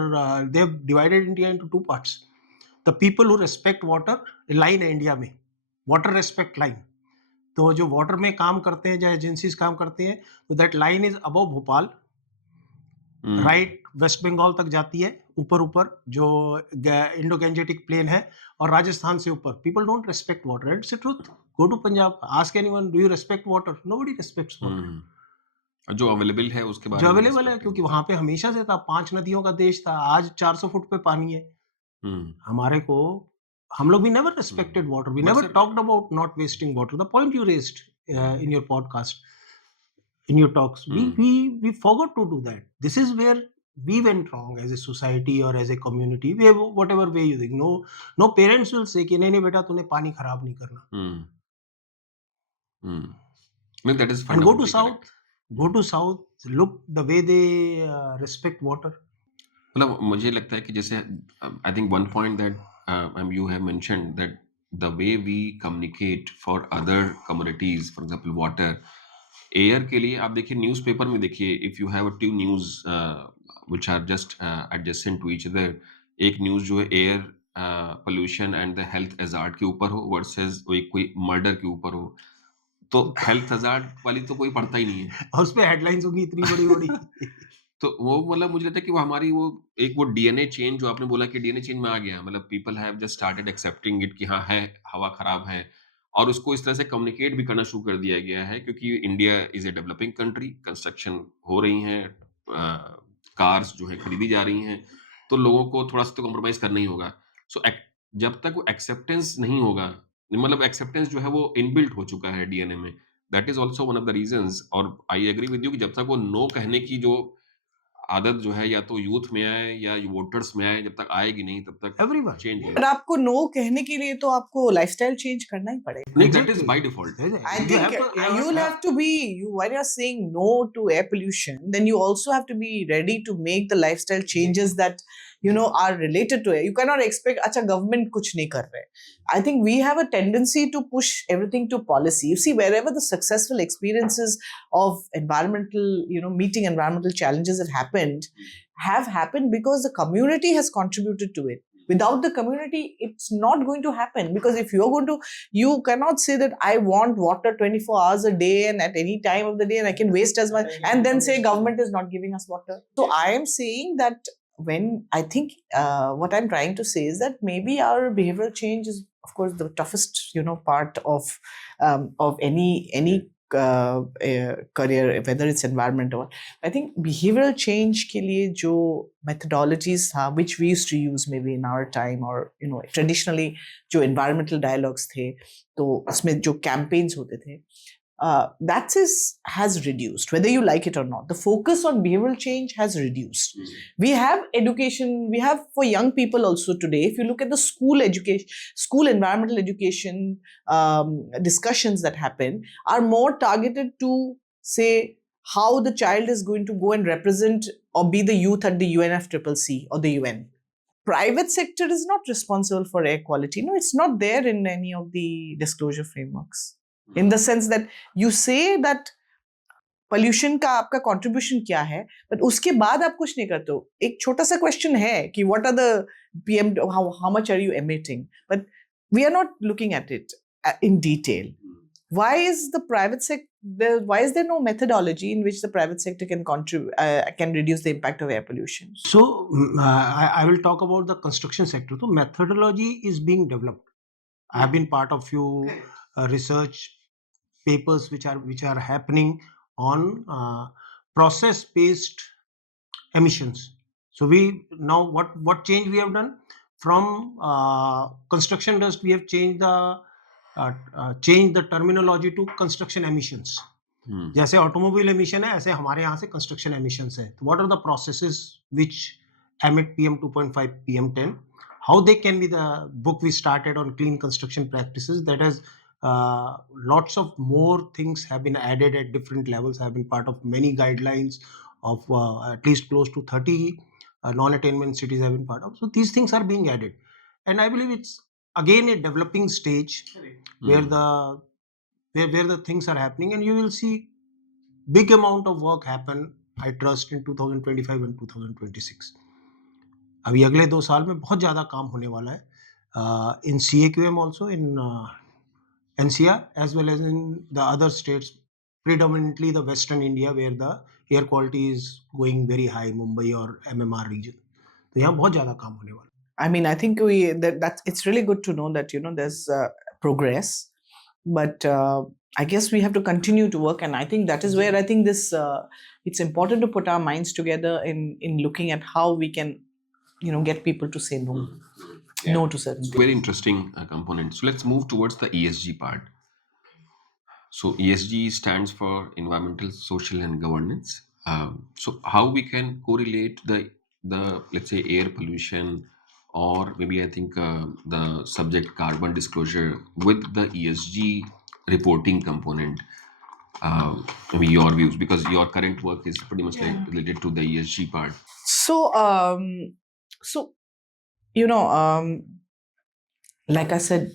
they have divided India into 2 parts. The people who respect water, line है India में, water respect line. तो जो water में काम करते हैं, जो agencies काम करते हैं, तो that line is above Bhopal, right, West Bengal तक जाती है, ऊपर जो इंडो गैंजेटिक प्लेन है, और राजस्थान से ऊपर. People don't respect water. It's truth. Go to Punjab, ask anyone, do you respect water? Nobody respects water. जो अवेलेबल है उसके बारे जो में अवेलेबल है, क्योंकि वहां पे हमेशा से था, 5 नदियों का देश था. आज 400 फुट पे पानी है. हमारे को, हम लोग, we never respected water. We never talked about not wasting water. The point you raised in your podcast, in your talks, we forgot to do that. This is where we went wrong as a society or as a community. We have, whatever way you think. No parents will say कि नहीं बेटा तूने पानी खराब नहीं करना. No, that is And go to fundamentally south. correct. Go to south. Look the way they respect water. मतलब मुझे लगता है कि जैसे I think one point that you have mentioned, that the way we communicate for other communities, for example water, air के लिए आप देखिए न्यूज़पेपर में देखिए, if you have 2 news which are just adjacent to each other, एक news जो है air pollution and the health hazard के ऊपर हो वर्सेस कोई मर्डर के ऊपर हो, तो हेल्थ हैजार्ड वाली तो कोई पढ़ता ही नहीं है. और उस पे हेडलाइंस होंगी इतनी बड़ी. तो वो मतलब मुझे लगता है कि वो हमारी वो डीएनए चेंज जो आपने बोला कि डीएनए चेंज में आ गया, मतलब people have just started accepting it कि हाँ है, हवा खराब है, और उसको इस तरह से कम्युनिकेट भी करना शुरू कर दिया गया है, क्योंकि India is a developing country, construction हो रही है, कार्स जो है खरीदी जा रही हैं, तो लोगों को थोड़ा सा तो कॉम्प्रोमाइज करना ही होगा. सो जब तक वो एक्सेप्टेंस नहीं होगा, मतलब एक्सेप्टेंस जो है वो इनबिल्ट हो चुका है डीएनए में, that is also one of the reasons. और आई एग्री विद यू कि जब तक वो नो कहने की जो आदत जो है या तो यूथ में आए या वोटर्स में आए, जब तक आएगी नहीं तब तक Everyone. चेंज नहीं. पर आपको नो कहने के लिए तो आपको लाइफस्टाइल चेंज करना ही पड़ेगा. नहीं, that is by default. I think you'll have to be, when you're saying no to air pollution, then you also have to be ready to make the lifestyle changes that, are related to it. You cannot expect, अच्छा government कुछ नहीं कर रहे. I think we have a tendency to push everything to policy. You see, wherever the successful experiences of environmental, meeting environmental challenges have happened because the community has contributed to it. Without the community, it's not going to happen, because if you cannot say that I want water 24 hours a day and at any time of the day and I can waste as much and then say government is not giving us water. So I am saying that when I think what I'm trying to say is that maybe our behavioral change is, of course, the toughest, part of any career, whether it's environment or. I think behavioral change के लिए जो methodologies था, which we used to use maybe in our time, or traditionally जो environmental dialogues थे, तो उसमें जो campaigns होते थे, that has reduced, whether you like it or not. The focus on behavioral change has reduced. We have education, we have for young people also today. If you look at the school environmental education discussions that happen, are more targeted to say how the child is going to go and represent or be the youth at the UNFCCC or the UN. Private sector is not responsible for air quality. No, it's not there in any of the disclosure frameworks. In the sense that you say that pollution का आपका contribution क्या है, but उसके बाद आप कुछ नहीं करते हो. एक छोटा सा question है कि what are the PM, how much are you emitting? But we are not looking at it in detail. Why is there no methodology in which the private sector can contribute, can reduce the impact of air pollution? So I will talk about the construction sector. So methodology is being developed. I have been part of few research papers which are happening on process based emissions. So we now what change we have done from construction dust, we have changed the terminology to construction emissions. जैसे automobile emission है ऐसे हमारे यहाँ से construction emissions है. What are the processes which emit PM 2.5, PM 10? How they can be the book we started on clean construction practices that has lots of more things have been added at different levels, have been part of many guidelines of at least close to 30 non-attainment cities have been part of. So these things are being added, and I believe it's again a developing stage where the things are happening, and you will see big amount of work happen, I trust, in 2025 and 2026. अभी अगले 2 साल में बहुत ज़्यादा काम होने वाला है in CAQM also, in NCR as well as in the other states, predominantly the Western India where the air quality is going very high, Mumbai or MMR region. तो यहाँ बहुत ज़्यादा काम होने वाला है. I mean, I think that's it's really good to know that there's progress, but I guess we have to continue to work, and I think that is where I think this it's important to put our minds together in looking at how we can get people to say no, no to certain things. Very interesting component. So let's move towards the ESG part. So ESG stands for environmental, social, and governance. So how we can correlate the let's say air pollution, or maybe I think the subject carbon disclosure with the ESG reporting component. Maybe your views, because your current work is pretty much related to the ESG part. So like I said,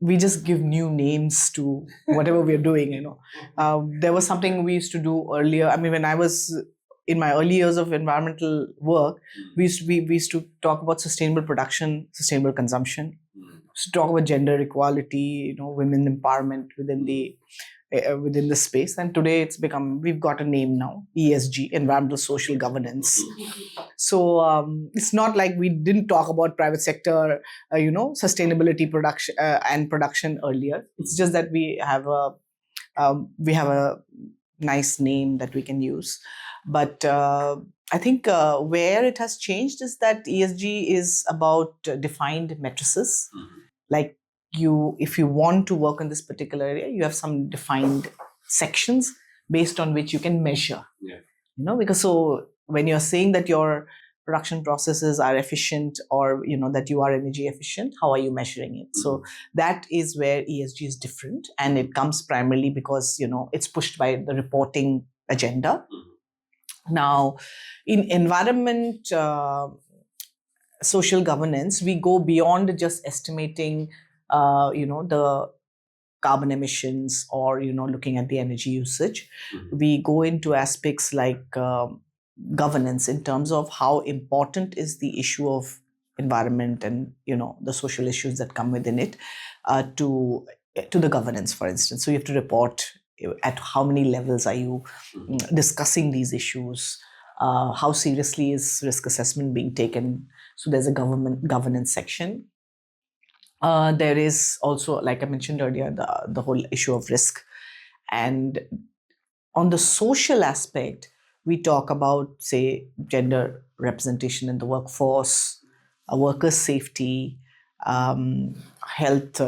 we just give new names to whatever we're doing. There was something we used to do earlier. I mean, when I was in my early years of environmental work, we used to talk about sustainable production, sustainable consumption. To talk about gender equality, women empowerment within the space. And today we've got a name now, ESG, environmental social governance. So it's not like we didn't talk about private sector, sustainability production and production earlier. It's just that we have a nice name that we can use. But I think where it has changed is that ESG is about defined matrices. Like if you want to work in this particular area, you have some defined sections based on which you can measure. Because so when you're saying that your production processes are efficient, or that you are energy efficient, how are you measuring it? So that is where ESG is different, and it comes primarily because it's pushed by the reporting agenda. Now, in environment social governance, we go beyond just estimating the carbon emissions or looking at the energy usage. We go into aspects like governance in terms of how important is the issue of environment and the social issues that come within it to the governance, for instance. So you have to report at how many levels are you discussing these issues, how seriously is risk assessment being taken. So there's a governance section. There is also, like I mentioned earlier, the whole issue of risk. And on the social aspect, we talk about, say, gender representation in the workforce, workers' safety, health,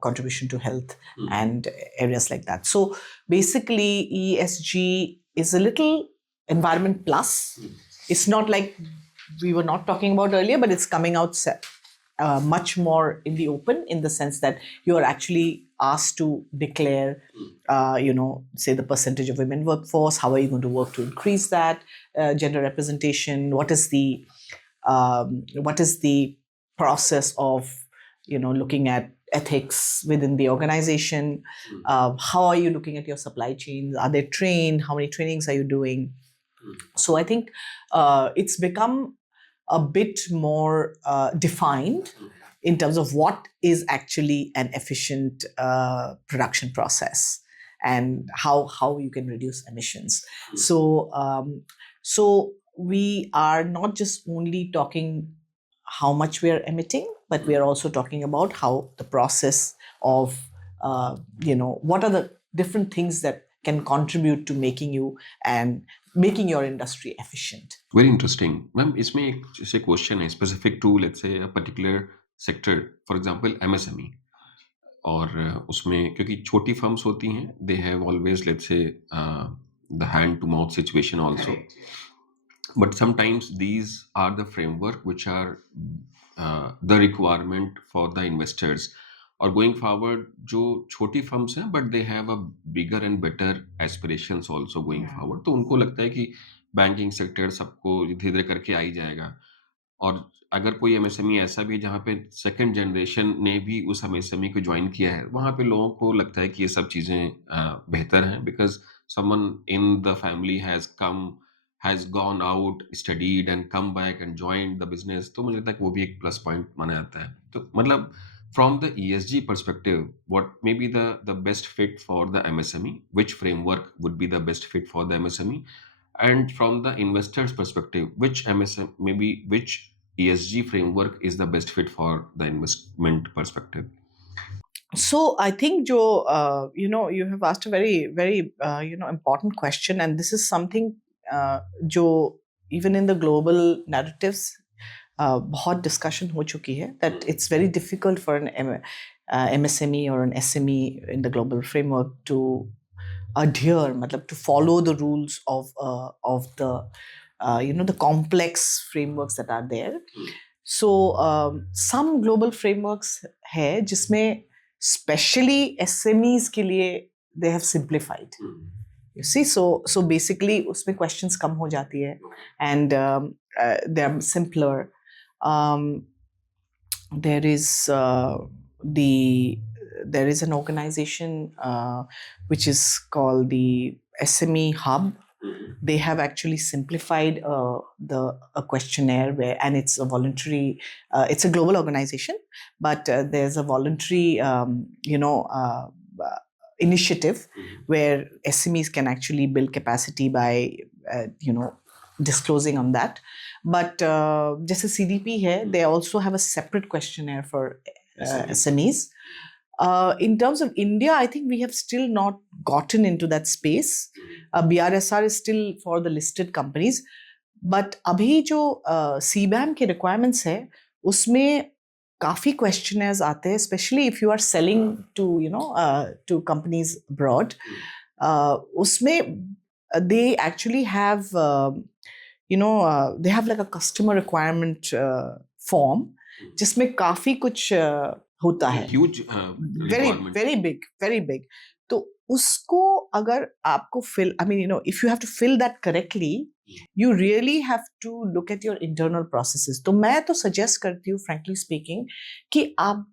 contribution to health, and areas like that. So basically, ESG is a little environment plus. It's not like we were not talking about earlier, but it's coming out much more in the open, in the sense that you are actually asked to declare, say the percentage of women workforce. How are you going to work to increase that gender representation? What is the process of looking at ethics within the organization? How are you looking at your supply chains? Are they trained? How many trainings are you doing? So I think it's become a bit more defined in terms of what is actually an efficient production process and how you can reduce emissions. So we are not just only talking how much we are emitting, but we are also talking about how the process of, what are the different things that can contribute to making your industry efficient. Very interesting. Ma'am, इसमें एक जैसे question है specific to let's say a particular sector, for example MSME. और उसमें क्योंकि छोटी firms होती हैं, they have always let's say the hand to mouth situation also. But sometimes these are the framework which are the requirement for the investors. और going forward जो छोटी firms हैं but they have a bigger and better aspirations also going forward, तो उनको लगता है कि banking sector सबको धीरे धीरे करके आ ही जाएगा। और अगर कोई एमएसएमई ऐसा भी है जहाँ पे सेकंड जनरेशन ने भी उस एमएसएमई को ज्वाइन किया है, वहाँ पे लोगों को लगता है कि ये सब चीज़ें बेहतर हैं because someone in the family has gone out, studied and come back and joined the business. तो मुझे लगता है कि वो भी एक प्लस पॉइंट माना जाता है। तो मतलब from the ESG perspective, what may be the best fit for the MSME? Which framework would be the best fit for the MSME? And from the investor's perspective, which ESG framework is the best fit for the investment perspective? So I think you have asked a very, very important question, and this is something जो even in the global narratives बहुत discussion हो चुकी है that it's very difficult for an MSME or an SME in the global framework to adhere, मतलब to follow the rules of the complex frameworks that are there. So some global frameworks है जिसमें specially SMEs के लिए they have simplified. You see, so basically उसमें questions कम हो जाती है and they are simpler. There is an organization which is called the SME Hub. They have actually simplified a questionnaire and it's a voluntary. It's a global organization, but there's a voluntary, initiative where SMEs can actually build capacity by, disclosing on that. But just as CDP here, they also have a separate questionnaire for SMEs. In terms of India, I think we have still not gotten into that space. BRSR is still for the listed companies. But अभी जो CBAM के requirements है, उसमें काफी questionnaires आते हैं, especially if you are selling to to companies abroad. उसमें they actually have they have like a customer requirement form जिसमें काफी कुछ होता है, huge very big. तो उसको अगर आपको if you have to fill that correctly, you really have to look at your internal processes. तो मैं तो suggest करती हूँ frankly speaking कि आप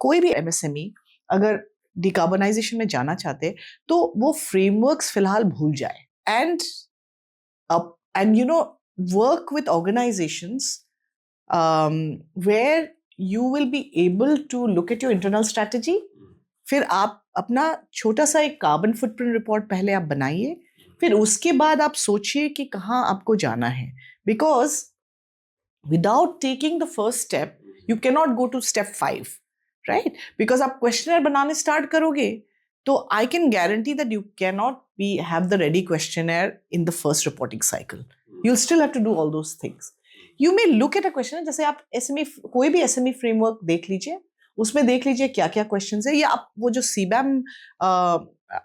कोई भी MSME अगर decarbonization में जाना चाहते तो वो frameworks फिलहाल भूल जाए and work with organizations where you will be able to look at your internal strategy. फिर आप अपना छोटा सा एक कार्बन फुटप्रिंट रिपोर्ट पहले आप बनाइए, फिर उसके बाद आप सोचिए कि कहाँ आपको जाना है, because without taking the first step you can not go to step 5, right? Because आप क्वेश्चनर बनाने स्टार्ट करोगे तो I can guarantee that you can not be have the ready questionnaire in the first reporting cycle. You still have to do all those things. You may look at a question, जैसे आप SME कोई भी SME framework देख लीजिए, उसमें देख लीजिए क्या क्या क्वेश्चंस है, या आप वो जो CBAM,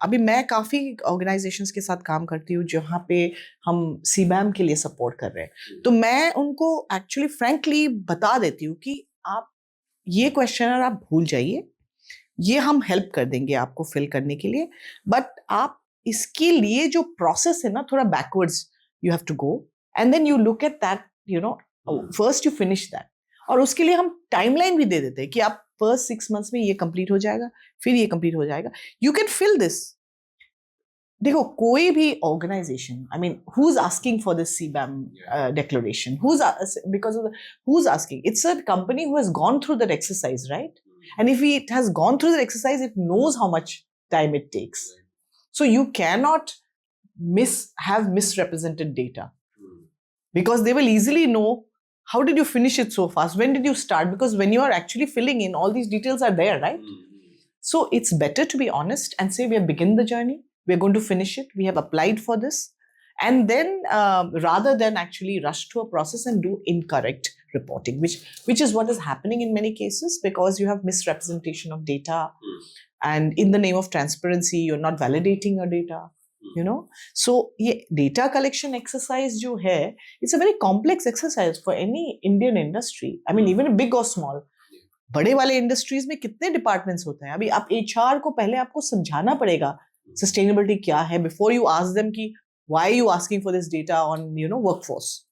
अभी मैं काफ़ी ऑर्गेनाइजेशंस के साथ काम करती हूँ जहाँ पे हम CBAM के लिए सपोर्ट कर रहे हैं, तो मैं उनको एक्चुअली फ्रैंकली बता देती हूँ कि आप ये क्वेश्चनर आप भूल जाइए, ये हम हेल्प कर देंगे आपको फिल करने के लिए, बट आप इसके लिए जो प्रोसेस है ना थोड़ा backwards you have to go and then you look at that, first you finish that. और उसके लिए हम टाइमलाइन भी दे देते हैं कि आप फर्स्ट 6 months में ये कंप्लीट हो जाएगा, फिर ये कंप्लीट हो जाएगा. You can fill this. देखो कोई भी organisation, I mean who is asking for this CBAM declaration, who's asking? It's a company who has gone through that exercise, right? And if it has gone through that exercise, it knows how much time it takes. So you cannot have misrepresented data, because they will easily know how did you finish it so fast? When did you start? Because when you are actually filling in, all these details are there, right? So it's better to be honest and say we have begun the journey, we're going to finish it, we have applied for this. And then rather than actually rush to a process and do incorrect reporting, which is what is happening in many cases, because you have misrepresentation of data. And in the name of transparency, you're not validating your data. You know, so ये data collection exercise जो है, it's a very complex exercise for any Indian industry. I mean, even big or small. बड़े वाले industries में कितने departments होते हैं? अभी आप HR को पहले आपको समझाना पड़ेगा सस्टेनेबिलिटी क्या है before you ask them कि why are you asking for this data on workforce,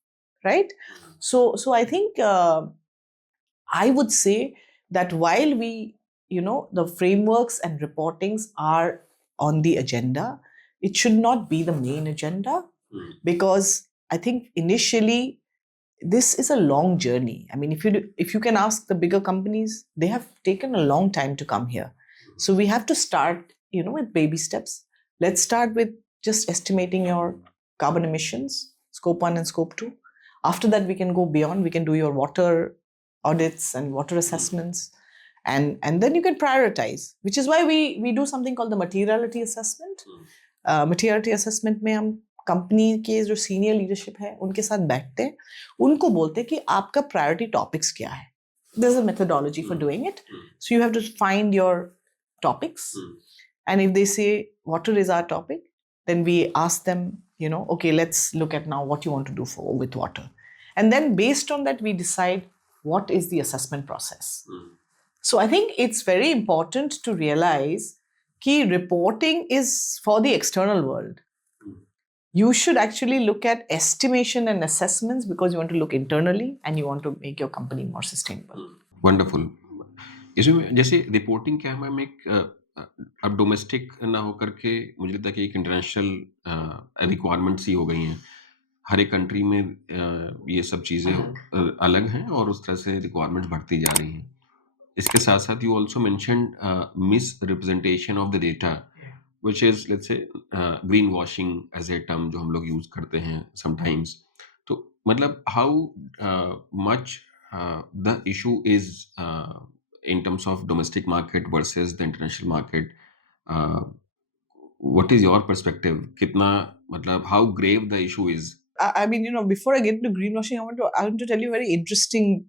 right? So I think I would say that while we the frameworks and reportings are on the agenda, it should not be the main agenda, because I think initially this is a long journey. I mean, if you can ask the bigger companies, they have taken a long time to come here. So we have to start, with baby steps. Let's start with just estimating your carbon emissions, scope 1 and scope 2. After that, we can go beyond. We can do your water audits and water assessments. And then you can prioritize, which is why we do something called the materiality assessment. Materiality assessment में हम company के जो senior leadership है उनके साथ बैठते हैं, उनको बोलते हैं कि आपका प्रायोरिटी टॉपिक्स क्या है. There's a methodology for doing it. So you have to find your topics. And if they say water is our topic, then we ask them, okay, let's look at now what you want to do with water. And then based on that, we decide what is the assessment process. So I think it's very important to realize that reporting is for the external world. You should actually look at estimation and assessments because you want to look internally and you want to make your company more sustainable. Wonderful. इसमें जैसे reporting क्या है, मैं एक अब domestic ना होकर के मुझे लगता है कि एक इंटरनेशनल रिक्वायरमेंट्स ही हो गई हैं. हर एक कंट्री में ये सब चीज़ें अलग हैं और उस तरह से रिक्वायरमेंट्स बढ़ती जा रही हैं. इसके साथ साथ you also mentioned miss representation of the data, which is let's say greenwashing as a term जो हम लोग यूज करते हैं sometimes. तो मतलब how much the issue is in terms of domestic market versus the international market. What is your perspective? कितना मतलब how grave the issue is? I mean, before I get into greenwashing, I want to tell you a very interesting,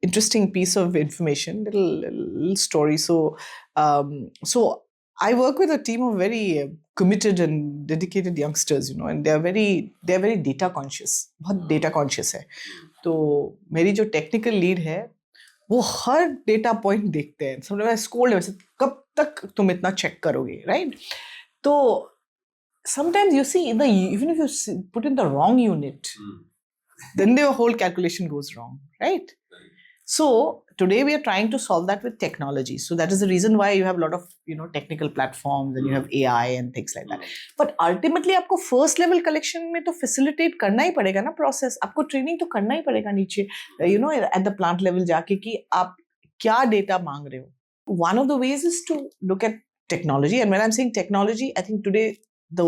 interesting piece of information, little story. So I work with a team of very committed and dedicated youngsters, and they're very data conscious, बहुत data conscious है. तो मेरी जो technical lead है, वो हर data point देखते हैं. समझो मैं scold वैसे कब तक तुम इतना check करोगे, right? तो sometimes you see even if you put in the wrong unit, then the whole calculation goes wrong, right? So today we are trying to solve that with technology. So that is the reason why you have a lot of technical platforms and you have AI and things like that. But ultimately आपको first level collection में तो facilitate करना ही पड़ेगा ना process. आपको training तो करना ही पड़ेगा नीचे, at the plant level जाके कि आप क्या data मांग रहे हो. One of the ways is to look at technology. And when I'm saying technology, I think today the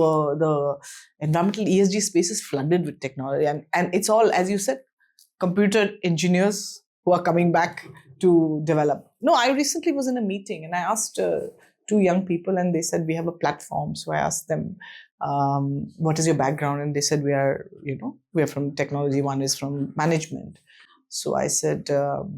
environmental ESG space is flooded with technology, and it's all, as you said, computer engineers who are coming back to develop. No, I recently was in a meeting and I asked two young people and they said we have a platform. So I asked them, what is your background? And they said we are from technology. One is from management. So I said, how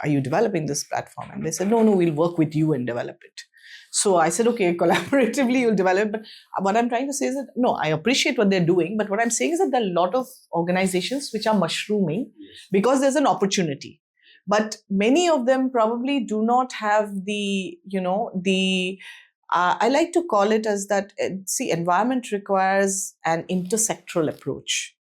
are you developing this platform? And they said, no, we'll work with you and develop it. So I said, okay, collaboratively you'll develop. But what I'm trying to say is that, no, I appreciate what they're doing. But what I'm saying is that there are a lot of organizations which are mushrooming because there's an opportunity. But many of them probably do not have the, I like to call it as that, see, environment requires an intersectoral approach.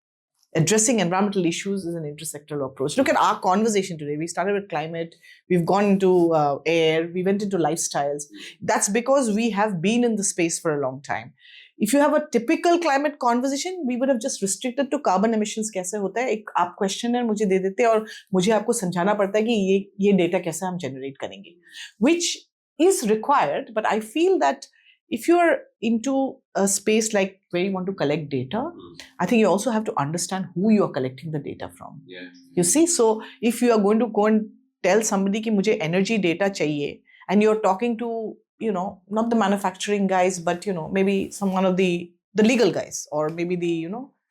Addressing environmental issues is an intersectoral approach. Look at our conversation today. We started with climate, we've gone into air, we went into lifestyles. That's because we have been in the space for a long time. If you have a typical climate conversation, we would have just restricted to carbon emissions. कैसे होता है? एक आप questionnaire मुझे दे देते और मुझे आपको समझाना पड़ता है कि ये data कैसे हम generate करेंगे, which is required. But I feel that if you are into a space like where you want to collect data, I think you also have to understand who you are collecting the data from. Yeah. You see, so if you are going to go and tell somebody कि मुझे energy data चाहिए, and you're talking to, not the manufacturing guys, but, maybe one of the legal guys, or maybe the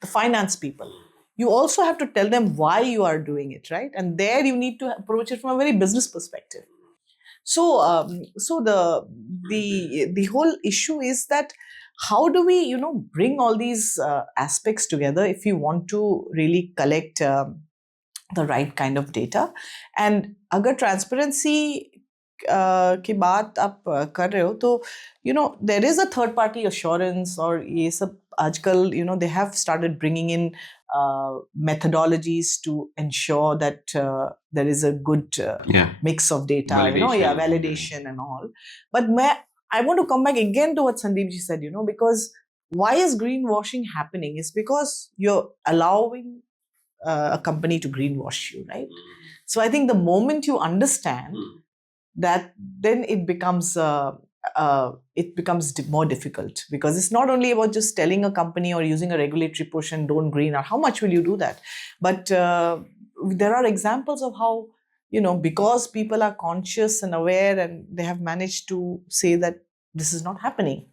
finance people, you also have to tell them why you are doing it, right? And there you need to approach it from a very business perspective. So the whole issue is that how do we bring all these aspects together if you want to really collect the right kind of data? And अगर transparency की बात आप कर रहे हो तो there is a third party assurance, और ये सब आजकल they have started bringing in methodologies to ensure that there is a good Yeah. mix of data, Validation. validation and all. But I want to come back again to what Sandeep ji said, because why is greenwashing happening? Is because you're allowing a company to greenwash you, right? So I think the moment you understand that, then it becomes more difficult, because it's not only about just telling a company or using a regulatory push and don't green, or how much will you do that? But there are examples of how, because people are conscious and aware, and they have managed to say that this is not happening.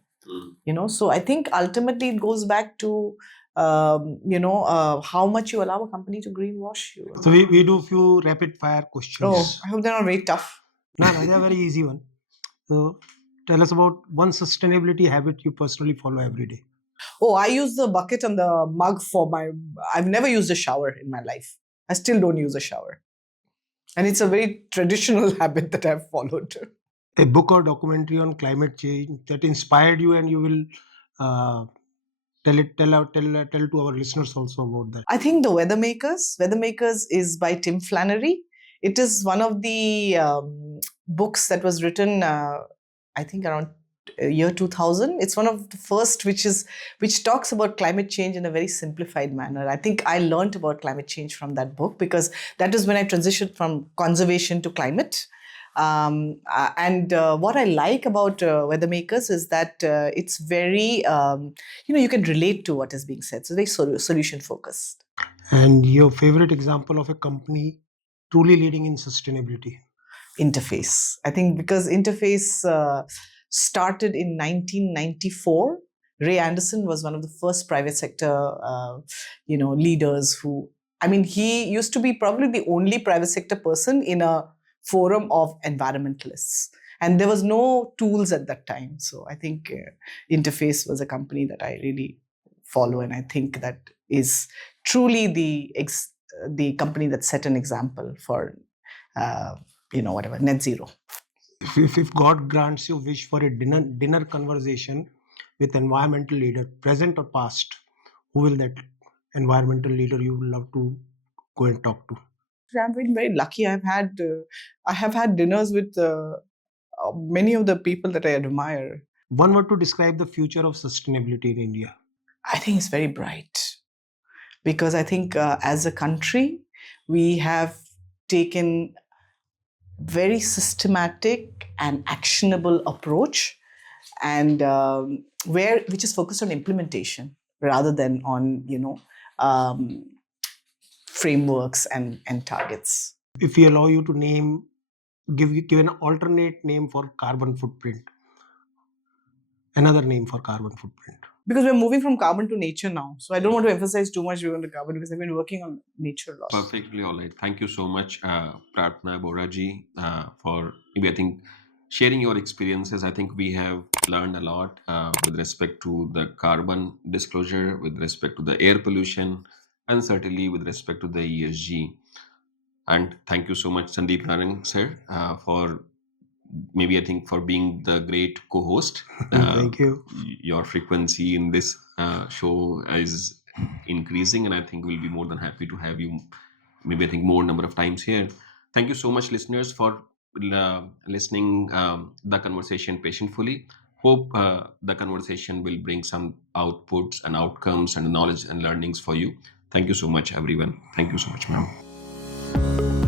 So I think ultimately it goes back to how much you allow a company to greenwash you. So we do few rapid fire questions. Oh, I hope they're not very tough. No, they're very easy one. So tell us about one sustainability habit you personally follow every day. Oh, I use the bucket and the mug I've never used a shower in my life. I still don't use a shower. And it's a very traditional habit that I've followed. A book or documentary on climate change that inspired you, and you will tell to our listeners also about that. I think The Weathermakers. Weathermakers is by Tim Flannery. It is one of the books that was written, I think, around year 2000. It's one of the first which talks about climate change in a very simplified manner. I think I learned about climate change from that book, because that is when I transitioned from conservation to climate. And what I like about Weathermakers is that it's very, you can relate to what is being said. So very solution focused. And your favorite example of a company truly leading in sustainability? Interface. I think because Interface started in 1994. Ray Anderson was one of the first private sector, leaders who, he used to be probably the only private sector person in a forum of environmentalists. And there was no tools at that time. So I think Interface was a company that I really follow. And I think that is truly the company that set an example for, net zero. If God grants you a wish for a dinner conversation with environmental leader, present or past, who will that environmental leader you would love to go and talk to? I've been very lucky. I have had dinners with many of the people that I admire. One word to describe the future of sustainability in India? I think it's very bright, because I think as a country, we have taken very systematic and actionable approach, and which is focused on implementation rather than on frameworks and targets. If we allow you to give an alternate name for carbon footprint, another name for carbon footprint. Because we're moving from carbon to nature now. So I don't want to emphasize too much on the carbon, because I've been working on nature a lot. Perfectly all right. Thank you so much, Pratna Boraji, for maybe, I think, sharing your experiences. I think we have learned a lot with respect to the carbon disclosure, with respect to the air pollution, and certainly with respect to the ESG. And thank you so much, Sandeep Narang, sir, for maybe, I think, for being the great co-host. Thank you. Your frequency in this show is increasing, and I think we'll be more than happy to have you, maybe, I think, more number of times here. Thank you so much, listeners, for listening the conversation patiently. Hope the conversation will bring some outputs and outcomes and knowledge and learnings for you. Thank you so much, everyone. Thank you so much, ma'am.